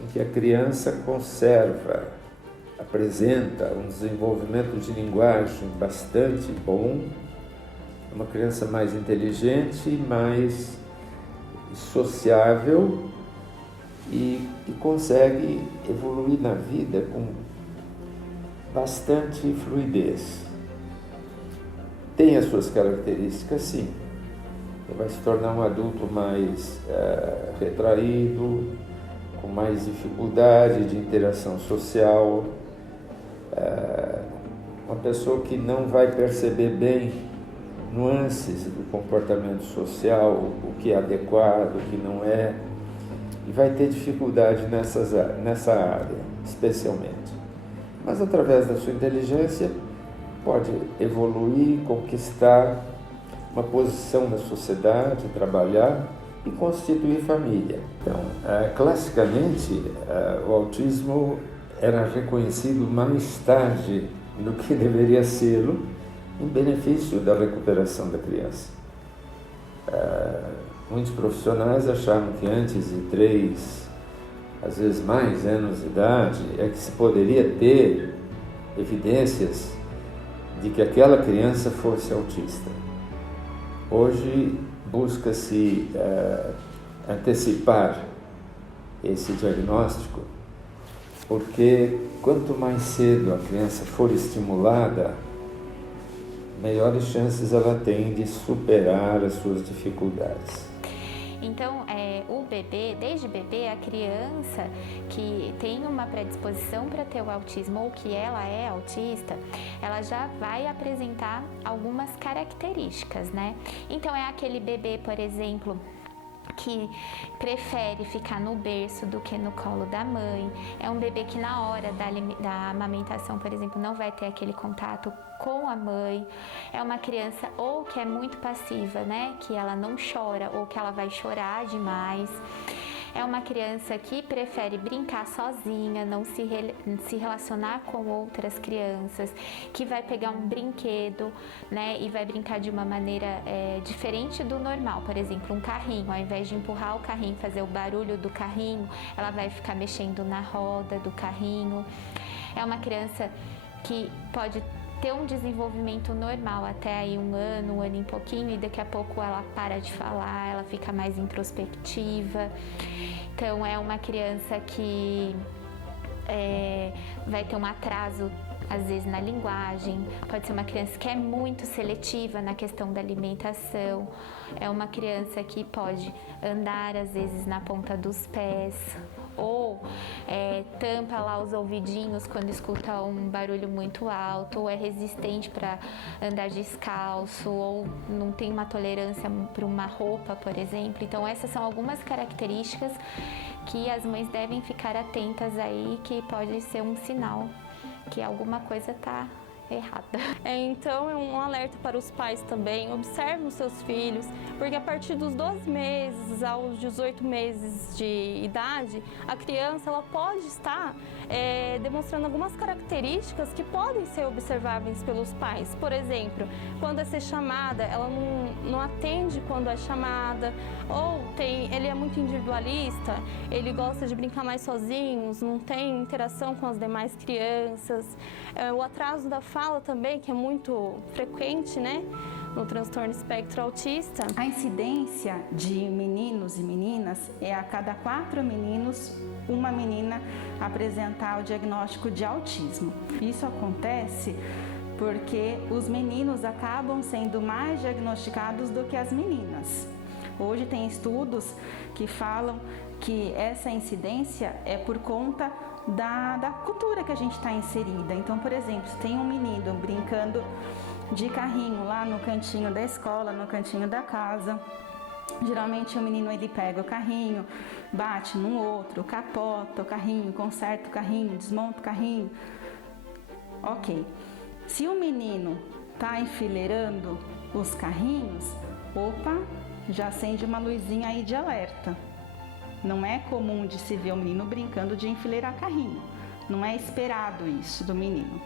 em que a criança apresenta um desenvolvimento de linguagem bastante bom, uma criança mais inteligente, mais sociável e consegue evoluir na vida com bastante fluidez. Tem as suas características, sim. Ele vai se tornar um adulto mais retraído, com mais dificuldade de interação social, uma pessoa que não vai perceber bem nuances do comportamento social, o que é adequado, o que não é, e vai ter dificuldade nessa área, especialmente. Mas através da sua inteligência pode evoluir, conquistar uma posição na sociedade, trabalhar e constituir família. Então, classicamente, o autismo era reconhecido mais tarde do que deveria ser, em benefício da recuperação da criança. Muitos profissionais achavam que antes de 3, às vezes mais anos de idade, é que se poderia ter evidências de que aquela criança fosse autista. Hoje busca-se antecipar esse diagnóstico, porque quanto mais cedo a criança for estimulada, melhores chances ela tem de superar as suas dificuldades. Então, o bebê, desde bebê, a criança que tem uma predisposição para ter o autismo ou que ela é autista, ela já vai apresentar algumas características, né? Então, é aquele bebê, por exemplo, que prefere ficar no berço do que no colo da mãe. É um bebê que na hora da amamentação, por exemplo, não vai ter aquele contato com a mãe. É uma criança ou que é muito passiva, né? Que ela não chora ou que ela vai chorar demais. É uma criança que prefere brincar sozinha, não se relacionar com outras crianças, que vai pegar um brinquedo, né, e vai brincar de uma maneira diferente do normal. Por exemplo, um carrinho, ao invés de empurrar o carrinho, fazer o barulho do carrinho, ela vai ficar mexendo na roda do carrinho. É uma criança que pode ter um desenvolvimento normal até aí 1 ano e pouquinho, e daqui a pouco ela para de falar, ela fica mais introspectiva. Então é uma criança que vai ter um atraso às vezes na linguagem, pode ser uma criança que é muito seletiva na questão da alimentação, é uma criança que pode andar às vezes na ponta dos pés, ou tampa lá os ouvidinhos quando escuta um barulho muito alto, ou é resistente para andar descalço, ou não tem uma tolerância para uma roupa, por exemplo. Então essas são algumas características que as mães devem ficar atentas aí, que pode ser um sinal que alguma coisa está errada. Então é um alerta para os pais também, observem os seus filhos, porque a partir dos 12 meses aos 18 meses de idade, a criança ela pode estar demonstrando algumas características que podem ser observáveis pelos pais. Por exemplo, quando é ser chamada, ela não atende quando é chamada, ou ele é muito individualista, ele gosta de brincar mais sozinhos, não tem interação com as demais crianças. O atraso da fala também, que é muito frequente, né, no transtorno espectro autista. A incidência de meninos e meninas é a cada 4 meninos, uma menina apresentar o diagnóstico de autismo. Isso acontece porque os meninos acabam sendo mais diagnosticados do que as meninas. Hoje tem estudos que falam que essa incidência é por conta da cultura que a gente está inserida. Então, por exemplo, se tem um menino brincando de carrinho lá no cantinho da escola, no cantinho da casa, geralmente o menino ele pega o carrinho, bate num outro, capota o carrinho, conserta o carrinho, desmonta o carrinho. Ok. Se o menino está enfileirando os carrinhos, opa, já acende uma luzinha aí de alerta. Não é comum de se ver o menino brincando de enfileirar carrinho. Não é esperado isso do menino.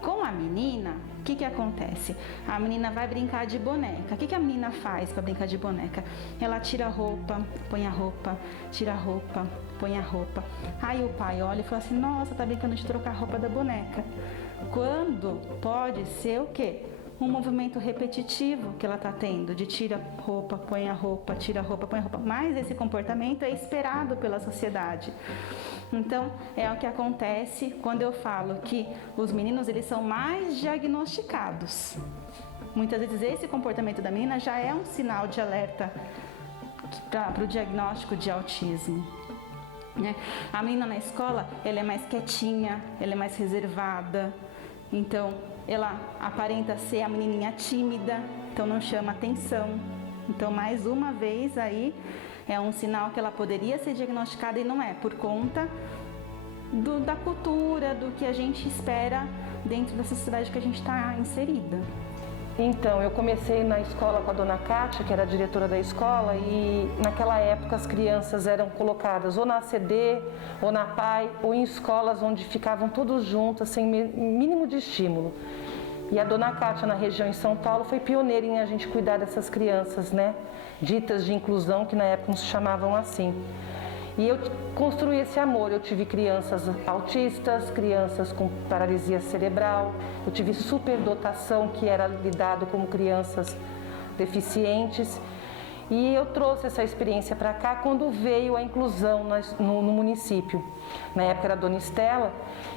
Com a menina, o que acontece? A menina vai brincar de boneca. O que a menina faz para brincar de boneca? Ela tira a roupa, põe a roupa, tira a roupa, põe a roupa. Aí o pai olha e fala assim, nossa, tá brincando de trocar a roupa da boneca. Quando pode ser o quê? Um movimento repetitivo que ela está tendo, de tira roupa, põe a roupa, tira a roupa, põe a roupa. Mas esse comportamento é esperado pela sociedade. Então, é o que acontece quando eu falo que os meninos eles são mais diagnosticados. Muitas vezes esse comportamento da menina já é um sinal de alerta para o diagnóstico de autismo. A menina na escola, ela é mais quietinha, ela é mais reservada. Então, ela aparenta ser a menininha tímida, então não chama atenção. Então, mais uma vez aí, é um sinal que ela poderia ser diagnosticada e não é, por conta da cultura, do que a gente espera dentro da sociedade que a gente está inserida. Então, eu comecei na escola com a dona Kátia, que era a diretora da escola, e naquela época as crianças eram colocadas ou na ACD, ou na PAI, ou em escolas onde ficavam todos juntos, sem mínimo de estímulo. E a dona Kátia, na região em São Paulo, foi pioneira em a gente cuidar dessas crianças, né? Ditas de inclusão, que na época não se chamavam assim. E eu construí esse amor. Eu tive crianças autistas, crianças com paralisia cerebral, eu tive superdotação, que era lidado como crianças deficientes. E eu trouxe essa experiência para cá quando veio a inclusão no município. Na época era a dona Estela,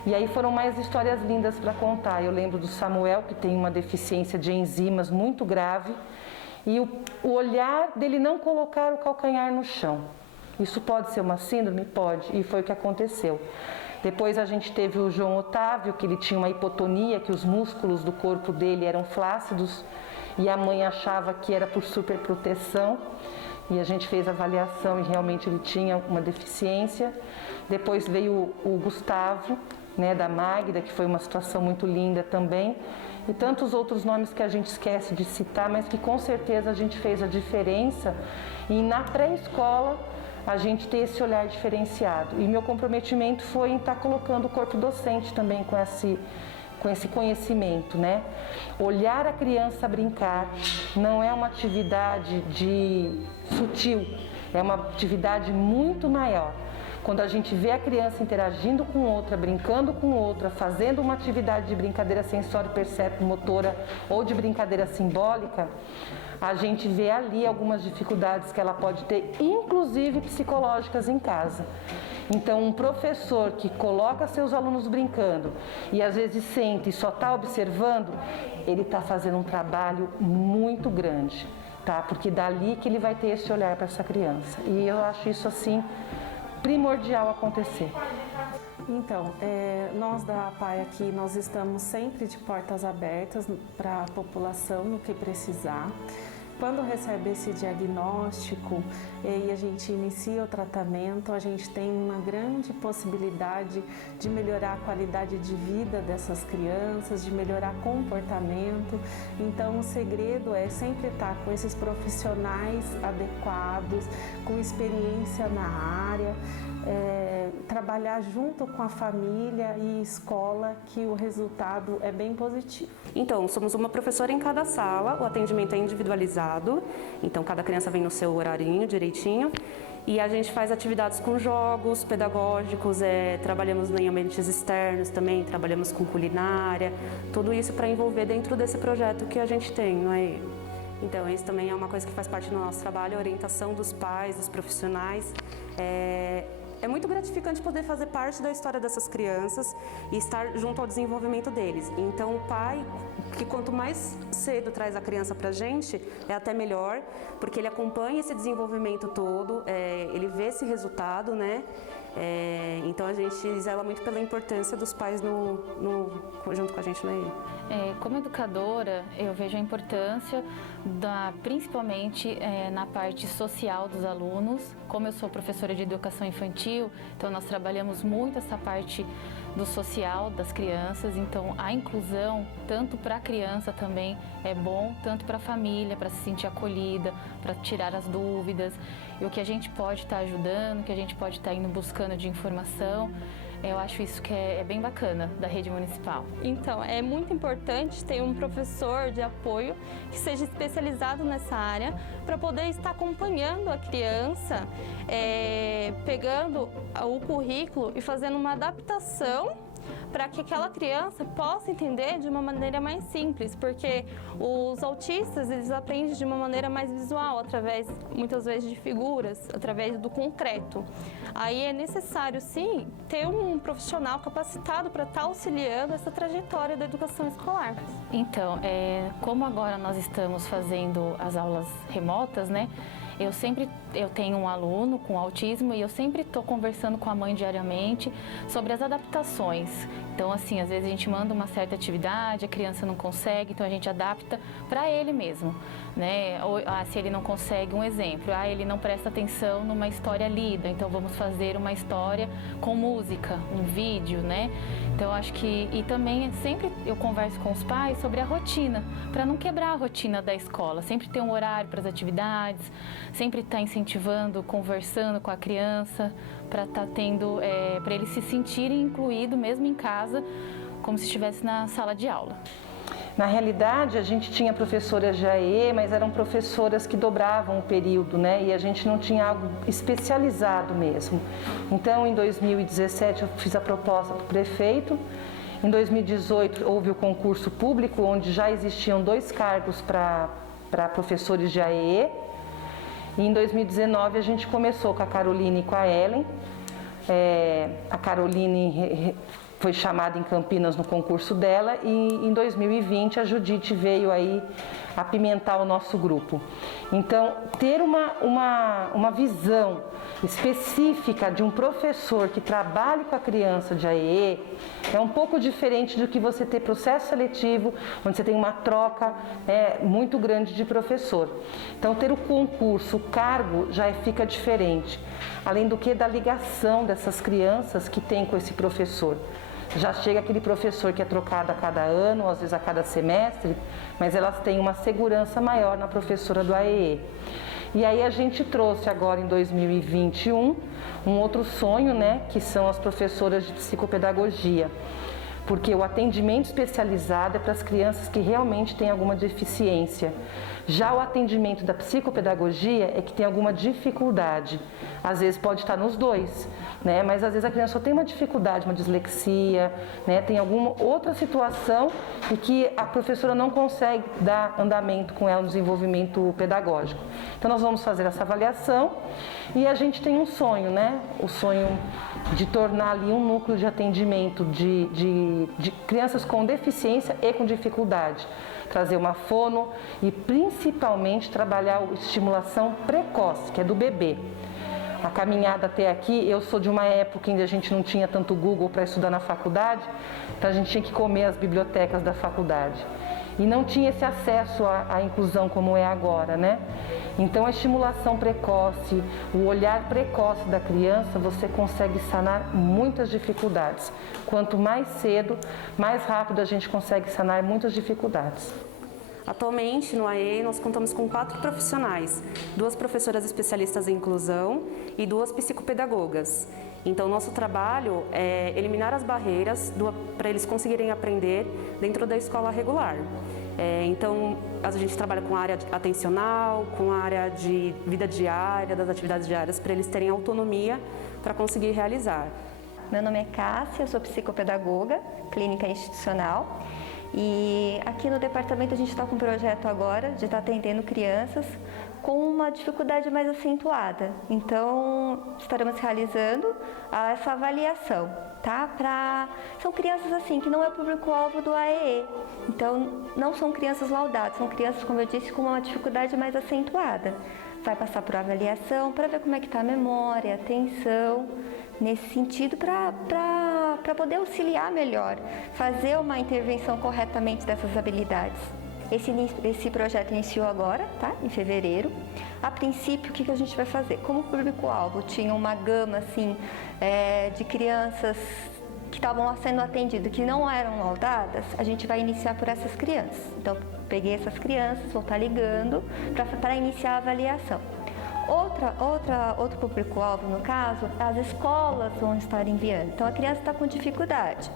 e aí foram mais histórias lindas para contar. Eu lembro do Samuel, que tem uma deficiência de enzimas muito grave, e o olhar dele não colocar o calcanhar no chão. Isso pode ser uma síndrome? Pode, e foi o que aconteceu. Depois a gente teve o João Otávio, que ele tinha uma hipotonia, que os músculos do corpo dele eram flácidos, e a mãe achava que era por superproteção, e a gente fez a avaliação e realmente ele tinha uma deficiência. Depois veio o Gustavo, né, da Magda, que foi uma situação muito linda também, e tantos outros nomes que a gente esquece de citar, mas que com certeza a gente fez a diferença, e na pré-escola a gente ter esse olhar diferenciado. E meu comprometimento foi em estar colocando o corpo docente também com esse conhecimento, né? Olhar a criança brincar não é uma atividade sutil, é uma atividade muito maior. Quando a gente vê a criança interagindo com outra, brincando com outra, fazendo uma atividade de brincadeira sensório-percepto-motora ou de brincadeira simbólica, a gente vê ali algumas dificuldades que ela pode ter, inclusive psicológicas em casa. Então, um professor que coloca seus alunos brincando e às vezes senta e só está observando, ele está fazendo um trabalho muito grande, tá? Porque dali que ele vai ter esse olhar para essa criança. E eu acho isso, assim, primordial acontecer. Então, nós da APAI aqui, nós estamos sempre de portas abertas para a população no que precisar. quando recebe esse diagnóstico e a gente inicia o tratamento, a gente tem uma grande possibilidade de melhorar a qualidade de vida dessas crianças, de melhorar comportamento. Então, o segredo é sempre estar com esses profissionais adequados, com experiência na área, trabalhar junto com a família e escola, que o resultado é bem positivo. Então, somos uma professora em cada sala, o atendimento é individualizado, então cada criança vem no seu horarinho direitinho, e a gente faz atividades com jogos pedagógicos, trabalhamos em ambientes externos também, trabalhamos com culinária, tudo isso para envolver dentro desse projeto que a gente tem, não é? Então, isso também é uma coisa que faz parte do nosso trabalho, a orientação dos pais, dos profissionais. É muito gratificante poder fazer parte da história dessas crianças e estar junto ao desenvolvimento deles. Então, o pai, que quanto mais cedo traz a criança pra gente, é até melhor, porque ele acompanha esse desenvolvimento todo, ele vê esse resultado, né? Então, a gente zela muito pela importância dos pais junto com a gente, né? Como educadora, eu vejo a importância, principalmente na parte social dos alunos. Como eu sou professora de educação infantil, então nós trabalhamos muito essa parte do social das crianças. Então, a inclusão, tanto para a criança também é bom, tanto para a família, para se sentir acolhida, para tirar as dúvidas. E o que a gente pode estar ajudando, o que a gente pode estar indo buscando de informação, eu acho isso que é bem bacana da rede municipal. Então, é muito importante ter um professor de apoio que seja especializado nessa área para poder estar acompanhando a criança, pegando o currículo e fazendo uma adaptação para que aquela criança possa entender de uma maneira mais simples, porque os autistas, eles aprendem de uma maneira mais visual, através, muitas vezes, de figuras, através do concreto. Aí é necessário, sim, ter um profissional capacitado para estar auxiliando essa trajetória da educação escolar. Então, como agora nós estamos fazendo as aulas remotas, né? Eu tenho um aluno com autismo e eu sempre estou conversando com a mãe diariamente sobre as adaptações. Então, assim, às vezes a gente manda uma certa atividade, a criança não consegue, então a gente adapta para ele mesmo, né? Ou, se ele não consegue, um exemplo, ele não presta atenção numa história lida, então vamos fazer uma história com música, um vídeo, né? Então, eu acho que... E também, sempre eu converso com os pais sobre a rotina, para não quebrar a rotina da escola. Sempre ter um horário para as atividades, sempre estar incentivando, conversando com a criança, para estar tendo, para eles se sentirem incluídos mesmo em casa, como se estivesse na sala de aula. Na realidade, a gente tinha professoras de AE, mas eram professoras que dobravam o período, né? E a gente não tinha algo especializado mesmo. Então, em 2017, eu fiz a proposta para o prefeito. Em 2018, houve o concurso público, onde já existiam 2 cargos para professores de AE. E em 2019, a gente começou com a Caroline e com a Ellen. A Caroline foi chamada em Campinas no concurso dela e em 2020 a Judite veio aí apimentar o nosso grupo. Então, ter uma visão específica de um professor que trabalhe com a criança de AEE é um pouco diferente do que você ter processo seletivo, onde você tem uma troca muito grande de professor. Então, ter o concurso, o cargo já fica diferente, além do que da ligação dessas crianças que tem com esse professor. Já chega aquele professor que é trocado a cada ano, ou às vezes a cada semestre, mas elas têm uma segurança maior na professora do AEE. E aí a gente trouxe agora em 2021 um outro sonho, né, que são as professoras de psicopedagogia. Porque o atendimento especializado é para as crianças que realmente têm alguma deficiência. Já o atendimento da psicopedagogia é que tem alguma dificuldade. Às vezes pode estar nos dois, né? Mas às vezes a criança só tem uma dificuldade, uma dislexia, né? Tem alguma outra situação em que a professora não consegue dar andamento com ela no desenvolvimento pedagógico. Então nós vamos fazer essa avaliação e a gente tem um sonho, né? O sonho de tornar ali um núcleo de atendimento de crianças com deficiência e com dificuldade. Trazer uma fono e principalmente trabalhar a estimulação precoce, que é do bebê. A caminhada até aqui, eu sou de uma época em que a gente não tinha tanto Google para estudar na faculdade, então a gente tinha que comer as bibliotecas da faculdade. e não tinha esse acesso à inclusão como é agora, né? Então a estimulação precoce, o olhar precoce da criança, você consegue sanar muitas dificuldades. Quanto mais cedo, mais rápido a gente consegue sanar muitas dificuldades. Atualmente, no AE, nós contamos com 4 profissionais, 2 professoras especialistas em inclusão e 2 psicopedagogas. Então, nosso trabalho é eliminar as barreiras para eles conseguirem aprender dentro da escola regular. Então, a gente trabalha com a área atencional, com a área de vida diária, das atividades diárias, para eles terem autonomia para conseguir realizar. Meu nome é Cássia, sou psicopedagoga, clínica institucional. E aqui no departamento a gente está com um projeto agora de estar atendendo crianças com uma dificuldade mais acentuada. Então, estaremos realizando essa avaliação, tá? São crianças assim que não é o público-alvo do AEE. Então, não são crianças laudadas, são crianças, como eu disse, com uma dificuldade mais acentuada. Vai passar por avaliação para ver como é que está a memória, a atenção, nesse sentido para poder auxiliar melhor, fazer uma intervenção corretamente dessas habilidades. Esse projeto iniciou agora, tá? Em fevereiro. A princípio, o que a gente vai fazer? Como público-alvo tinha uma gama assim, de crianças que estavam sendo atendidas, que não eram laudadas, a gente vai iniciar por essas crianças. Então, peguei essas crianças, vou estar ligando para iniciar a avaliação. Outro público-alvo, no caso, as escolas vão estar enviando. Então, a criança está com dificuldade,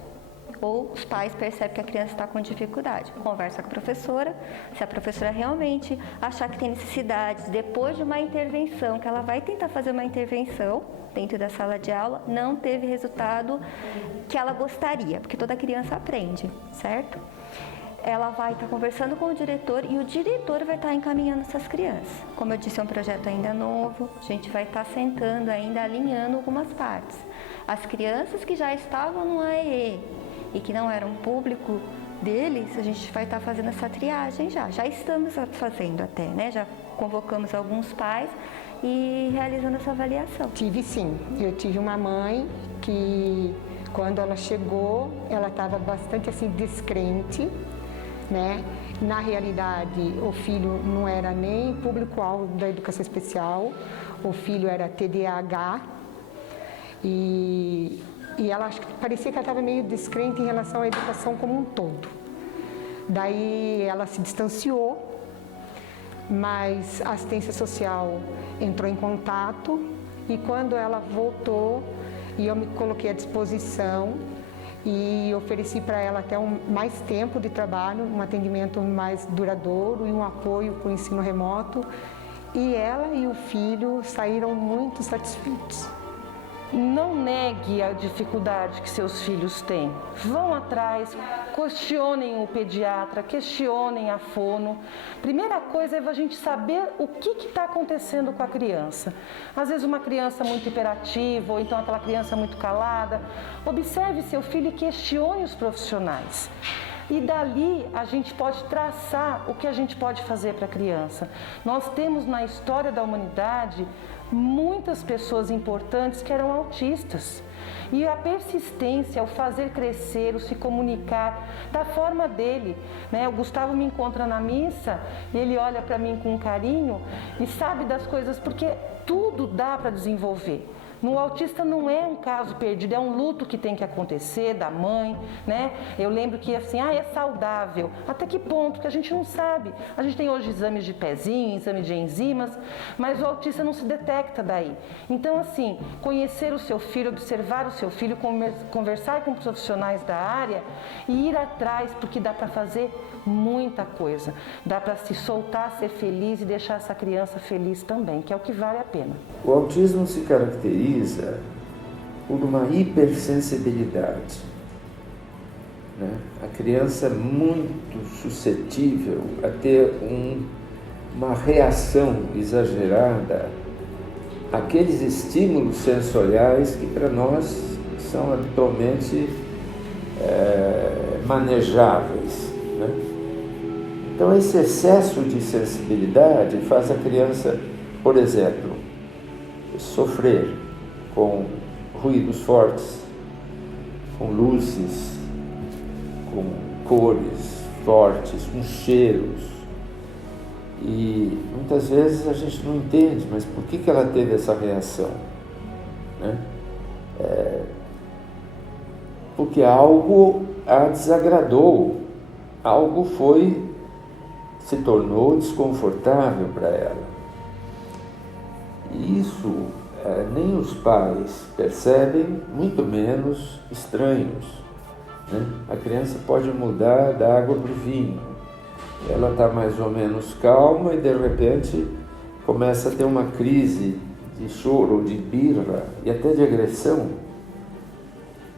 ou os pais percebem que a criança está com dificuldade. Conversa com a professora, se a professora realmente achar que tem necessidades, depois de uma intervenção, que ela vai tentar fazer uma intervenção dentro da sala de aula, não teve resultado que ela gostaria, porque toda criança aprende, certo? Ela vai estar conversando com o diretor e o diretor vai estar encaminhando essas crianças. Como eu disse, é um projeto ainda novo, a gente vai estar sentando ainda, alinhando algumas partes. As crianças que já estavam no AEE e que não eram público deles, a gente vai estar fazendo essa triagem já estamos fazendo até, né? Já convocamos alguns pais e realizando essa avaliação. Tive sim, eu tive uma mãe que quando ela chegou, ela estava bastante assim descrente, né? Na realidade, o filho não era nem público-alvo da educação especial, o filho era TDAH e ela parecia que ela estava meio descrente em relação à educação como um todo. Daí ela se distanciou, mas a assistência social entrou em contato e quando ela voltou, eu me coloquei à disposição e ofereci para ela até mais tempo de trabalho, um atendimento mais duradouro e um apoio para o ensino remoto. E ela e o filho saíram muito satisfeitos. Não negue a dificuldade que seus filhos têm. Vão atrás, questionem o pediatra, questionem a fono. Primeira coisa é a gente saber o que está acontecendo com a criança. Às vezes uma criança muito hiperativa ou então aquela criança muito calada. Observe seu filho e questione os profissionais. E dali a gente pode traçar o que a gente pode fazer para a criança. Nós temos na história da humanidade muitas pessoas importantes que eram autistas. E a persistência, o fazer crescer, o se comunicar da forma dele, né? O Gustavo me encontra na missa, ele olha para mim com carinho e sabe das coisas, porque tudo dá para desenvolver. No autista não é um caso perdido, é um luto que tem que acontecer da mãe, né? Eu lembro que assim, é saudável. Até que ponto? Que a gente não sabe. A gente tem hoje exames de pezinho, exame de enzimas, mas o autista não se detecta daí. Então assim, conhecer o seu filho, observar o seu filho, conversar com profissionais da área e ir atrás, porque dá para fazer muita coisa. Dá para se soltar, ser feliz e deixar essa criança feliz também, que é o que vale a pena. O autismo se caracteriza por uma hipersensibilidade, né? A criança é muito suscetível a ter uma reação exagerada àqueles estímulos sensoriais que para nós são habitualmente manejáveis, né? Então, esse excesso de sensibilidade faz a criança, por exemplo, sofrer com ruídos fortes, com luzes, com cores, fortes, com cheiros. E muitas vezes a gente não entende, mas por que ela teve essa reação? Né? Porque algo a desagradou, algo se tornou desconfortável para ela. E isso nem os pais percebem, muito menos estranhos. Né? A criança pode mudar da água para o vinho. Ela está mais ou menos calma e de repente começa a ter uma crise de choro, de birra e até de agressão.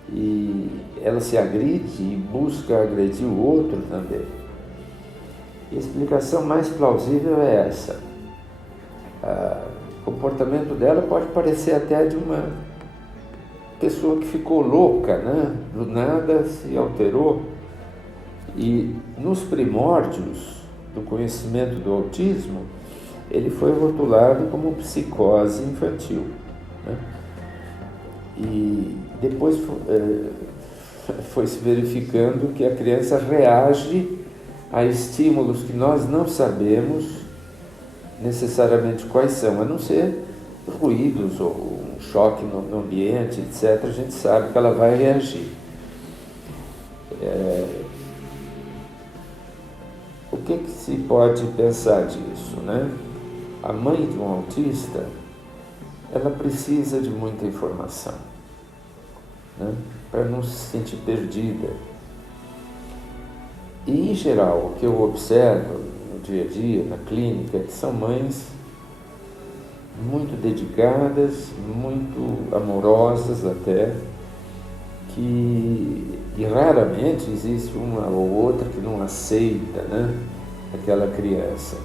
E ela se agride e busca agredir o outro também. E a explicação mais plausível é essa. O comportamento dela pode parecer até de uma pessoa que ficou louca, né? Do nada se alterou. E nos primórdios do conhecimento do autismo, ele foi rotulado como psicose infantil. Né? E depois foi se verificando que a criança reage a estímulos que nós não sabemos necessariamente quais são, a não ser ruídos ou um choque no ambiente, etc. A gente sabe que ela vai reagir. O que se pode pensar disso, né? A mãe de um autista, ela precisa de muita informação, né? Para não se sentir perdida. E, em geral, o que eu observo no dia a dia, na clínica, é que são mães muito dedicadas, muito amorosas até, e raramente existe uma ou outra que não aceita, né, aquela criança.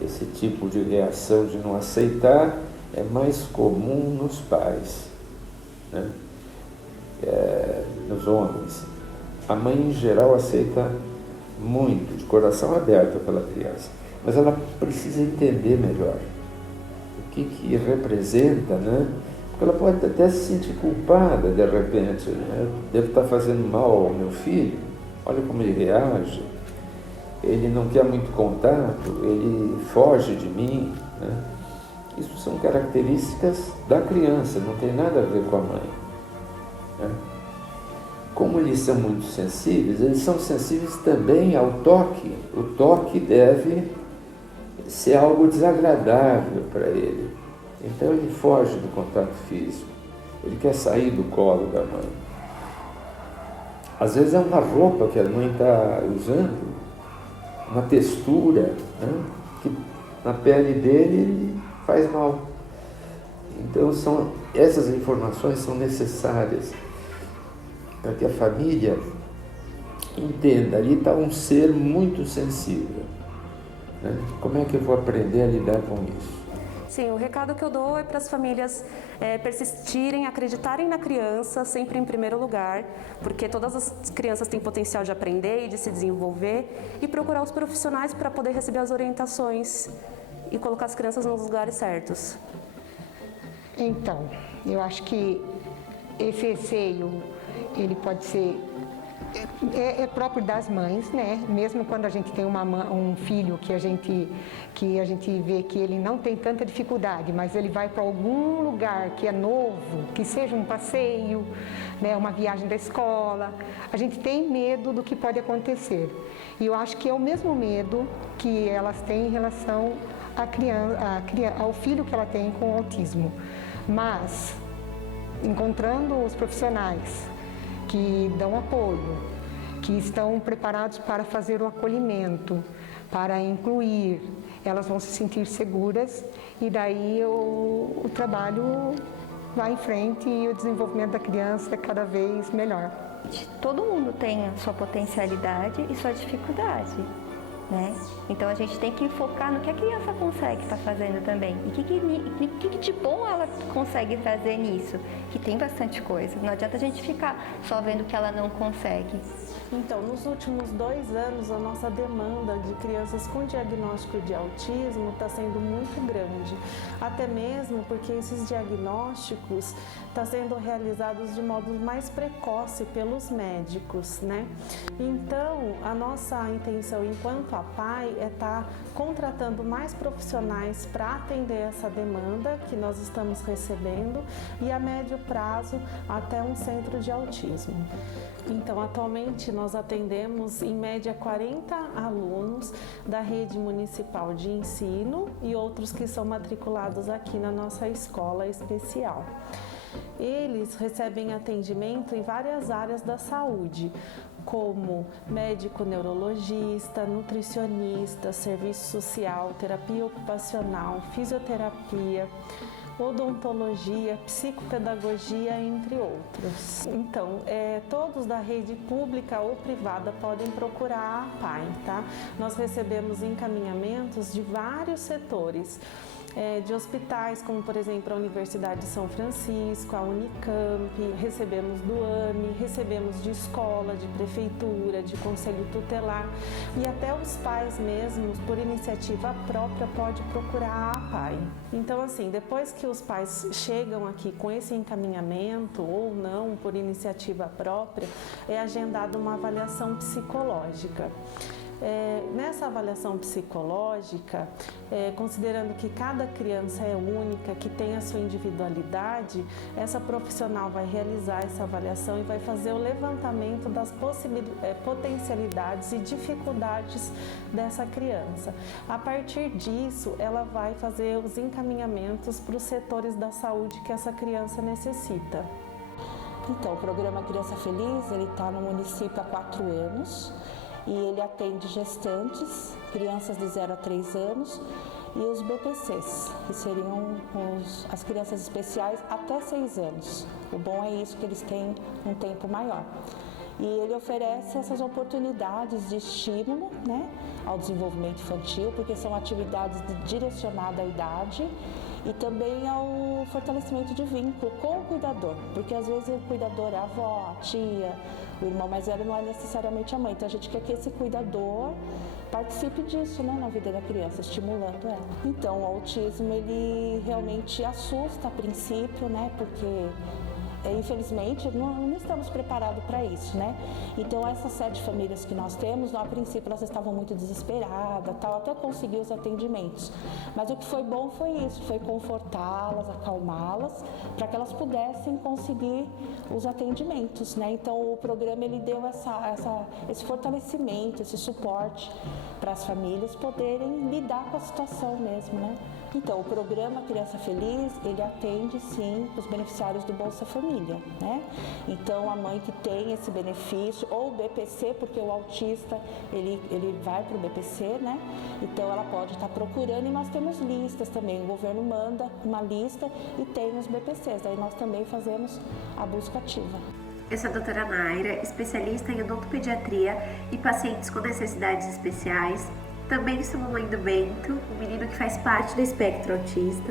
Esse tipo de reação de não aceitar é mais comum nos pais, né, nos homens. A mãe, em geral, aceita muito, de coração aberto pela criança, mas ela precisa entender melhor o que representa, né? Porque ela pode até se sentir culpada de repente, né? Eu devo estar fazendo mal ao meu filho, olha como ele reage, ele não quer muito contato, ele foge de mim, né? Isso são características da criança, não tem nada a ver com a mãe, né? Como eles são muito sensíveis, eles são sensíveis também ao toque. O toque deve ser algo desagradável para ele. Então ele foge do contato físico. Ele quer sair do colo da mãe. Às vezes é uma roupa que a mãe está usando, uma textura, né, que na pele dele faz mal. Então essas informações são necessárias para que a família entenda, ali está um ser muito sensível, né? Como é que eu vou aprender a lidar com isso? Sim, o recado que eu dou é para as famílias persistirem, acreditarem na criança, sempre em primeiro lugar, porque todas as crianças têm potencial de aprender e de se desenvolver, e procurar os profissionais para poder receber as orientações e colocar as crianças nos lugares certos. Então, eu acho que esse receio, ele pode ser próprio das mães, né? Mesmo quando a gente tem um filho que a gente vê que ele não tem tanta dificuldade, mas ele vai para algum lugar que é novo, que seja um passeio, né? Uma viagem da escola, a gente tem medo do que pode acontecer. E eu acho que é o mesmo medo que elas têm em relação ao filho que ela tem com autismo. Mas, encontrando os profissionais que dão apoio, que estão preparados para fazer o acolhimento, para incluir, elas vão se sentir seguras e daí o trabalho vai em frente e o desenvolvimento da criança é cada vez melhor. Todo mundo tem a sua potencialidade e sua dificuldade, né? Então a gente tem que focar no que a criança consegue estar fazendo também e o que de bom ela consegue trazer nisso, que tem bastante coisa. Não adianta a gente ficar só vendo o que ela não consegue. Então, nos últimos 2 anos, a nossa demanda de crianças com diagnóstico de autismo está sendo muito grande. Até mesmo porque esses diagnósticos estão sendo realizados de modo mais precoce pelos médicos, né? Então, a nossa intenção enquanto APAE é estar contratando mais profissionais para atender essa demanda que nós estamos recebendo e a médio prazo até um centro de autismo. Então, atualmente nós atendemos em média 40 alunos da rede municipal de ensino e outros que são matriculados aqui na nossa escola especial. Eles recebem atendimento em várias áreas da saúde, como médico neurologista, nutricionista, serviço social, terapia ocupacional, fisioterapia, odontologia, psicopedagogia, entre outros. Então, todos da rede pública ou privada podem procurar a APAE, tá? Nós recebemos encaminhamentos de vários setores, de hospitais, como por exemplo a Universidade de São Francisco, a Unicamp, recebemos do AME, recebemos de escola, de prefeitura, de conselho tutelar e até os pais mesmos, por iniciativa própria, pode procurar a APAE. Então assim, depois que os pais chegam aqui com esse encaminhamento ou não, por iniciativa própria, é agendada uma avaliação psicológica. Nessa avaliação psicológica, considerando que cada criança é única, que tem a sua individualidade, essa profissional vai realizar essa avaliação e vai fazer o levantamento das potencialidades e dificuldades dessa criança. A partir disso, ela vai fazer os encaminhamentos para os setores da saúde que essa criança necessita. Então, o programa Criança Feliz, ele está no município há 4 anos. E ele atende gestantes, crianças de 0 a 3 anos e os BPCs, que seriam as crianças especiais até 6 anos. O bom é isso, que eles têm um tempo maior. E ele oferece essas oportunidades de estímulo, né, ao desenvolvimento infantil, porque são atividades direcionadas à idade e também ao fortalecimento de vínculo com o cuidador, porque às vezes o cuidador é a avó, a tia, o irmão mais velho não é necessariamente a mãe, então a gente quer que esse cuidador participe disso, né, na vida da criança, estimulando ela. Então o autismo, ele realmente assusta a princípio, né, porque infelizmente não estamos preparados para isso, né? Então essas 7 famílias que nós temos, a princípio elas estavam muito desesperadas, tal, até conseguir os atendimentos. Mas o que foi bom foi isso, foi confortá-las, acalmá-las, para que elas pudessem conseguir os atendimentos, né? Então o programa, ele deu esse fortalecimento, esse suporte para as famílias poderem lidar com a situação mesmo, né? Então, o programa Criança Feliz, ele atende, sim, os beneficiários do Bolsa Família, né? Então, a mãe que tem esse benefício, ou o BPC, porque o autista, ele vai para o BPC, né? Então, ela pode estar procurando, e nós temos listas também. O governo manda uma lista e tem os BPCs, daí nós também fazemos a busca ativa. Eu sou a doutora Mayra, especialista em odontopediatria e pacientes com necessidades especiais. Também sou mamãe do Bento, um menino que faz parte do espectro autista.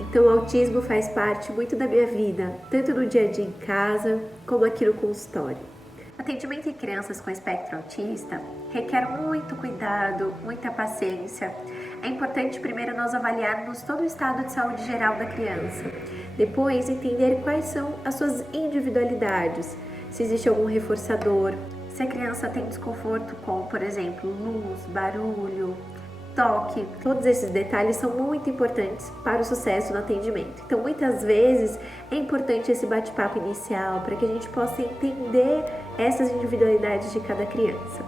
Então o autismo faz parte muito da minha vida, tanto no dia a dia em casa, como aqui no consultório. Atendimento em crianças com espectro autista requer muito cuidado, muita paciência. É importante primeiro nós avaliarmos todo o estado de saúde geral da criança. Depois entender quais são as suas individualidades, se existe algum reforçador, se a criança tem desconforto com, por exemplo, luz, barulho, toque. Todos esses detalhes são muito importantes para o sucesso no atendimento. Então, muitas vezes, é importante esse bate-papo inicial para que a gente possa entender essas individualidades de cada criança.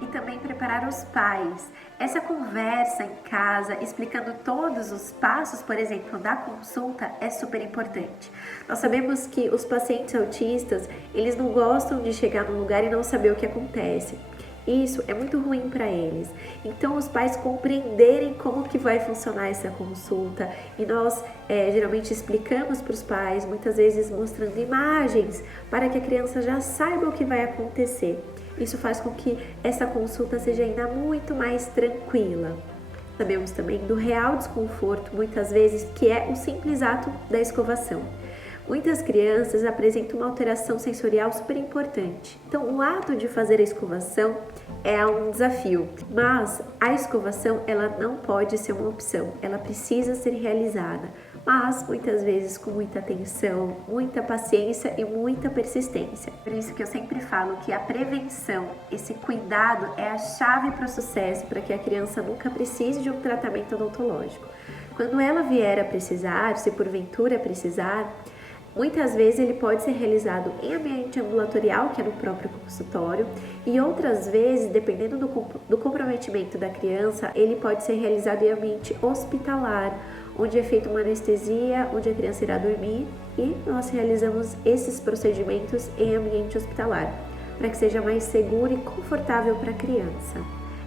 E também preparar os pais. Essa conversa em casa, explicando todos os passos, por exemplo, da consulta, é super importante. Nós sabemos que os pacientes autistas, eles não gostam de chegar num lugar e não saber o que acontece. Isso é muito ruim para eles. Então, os pais compreenderem como que vai funcionar essa consulta, e nós geralmente explicamos para os pais, muitas vezes mostrando imagens, para que a criança já saiba o que vai acontecer. Isso faz com que essa consulta seja ainda muito mais tranquila. Sabemos também do real desconforto, muitas vezes, que é o simples ato da escovação. Muitas crianças apresentam uma alteração sensorial super importante. Então, o ato de fazer a escovação é um desafio, mas a escovação ela não pode ser uma opção, ela precisa ser realizada, mas muitas vezes com muita atenção, muita paciência e muita persistência. Por isso que eu sempre falo que a prevenção, esse cuidado é a chave para o sucesso, para que a criança nunca precise de um tratamento odontológico. Quando ela vier a precisar, se porventura precisar, muitas vezes ele pode ser realizado em ambiente ambulatorial, que é no próprio consultório, e outras vezes, dependendo do comprometimento da criança, ele pode ser realizado em ambiente hospitalar, onde é feita uma anestesia, onde a criança irá dormir, e nós realizamos esses procedimentos em ambiente hospitalar, para que seja mais seguro e confortável para a criança.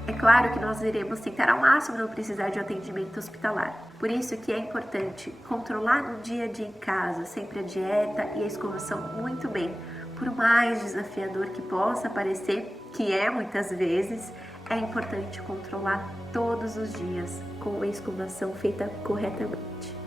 É claro que nós iremos tentar ao máximo não precisar de atendimento hospitalar. Por isso que é importante controlar no dia a dia em casa, sempre a dieta e a escovação muito bem. Por mais desafiador que possa parecer, que é muitas vezes, é importante controlar todos os dias com uma escovação feita corretamente.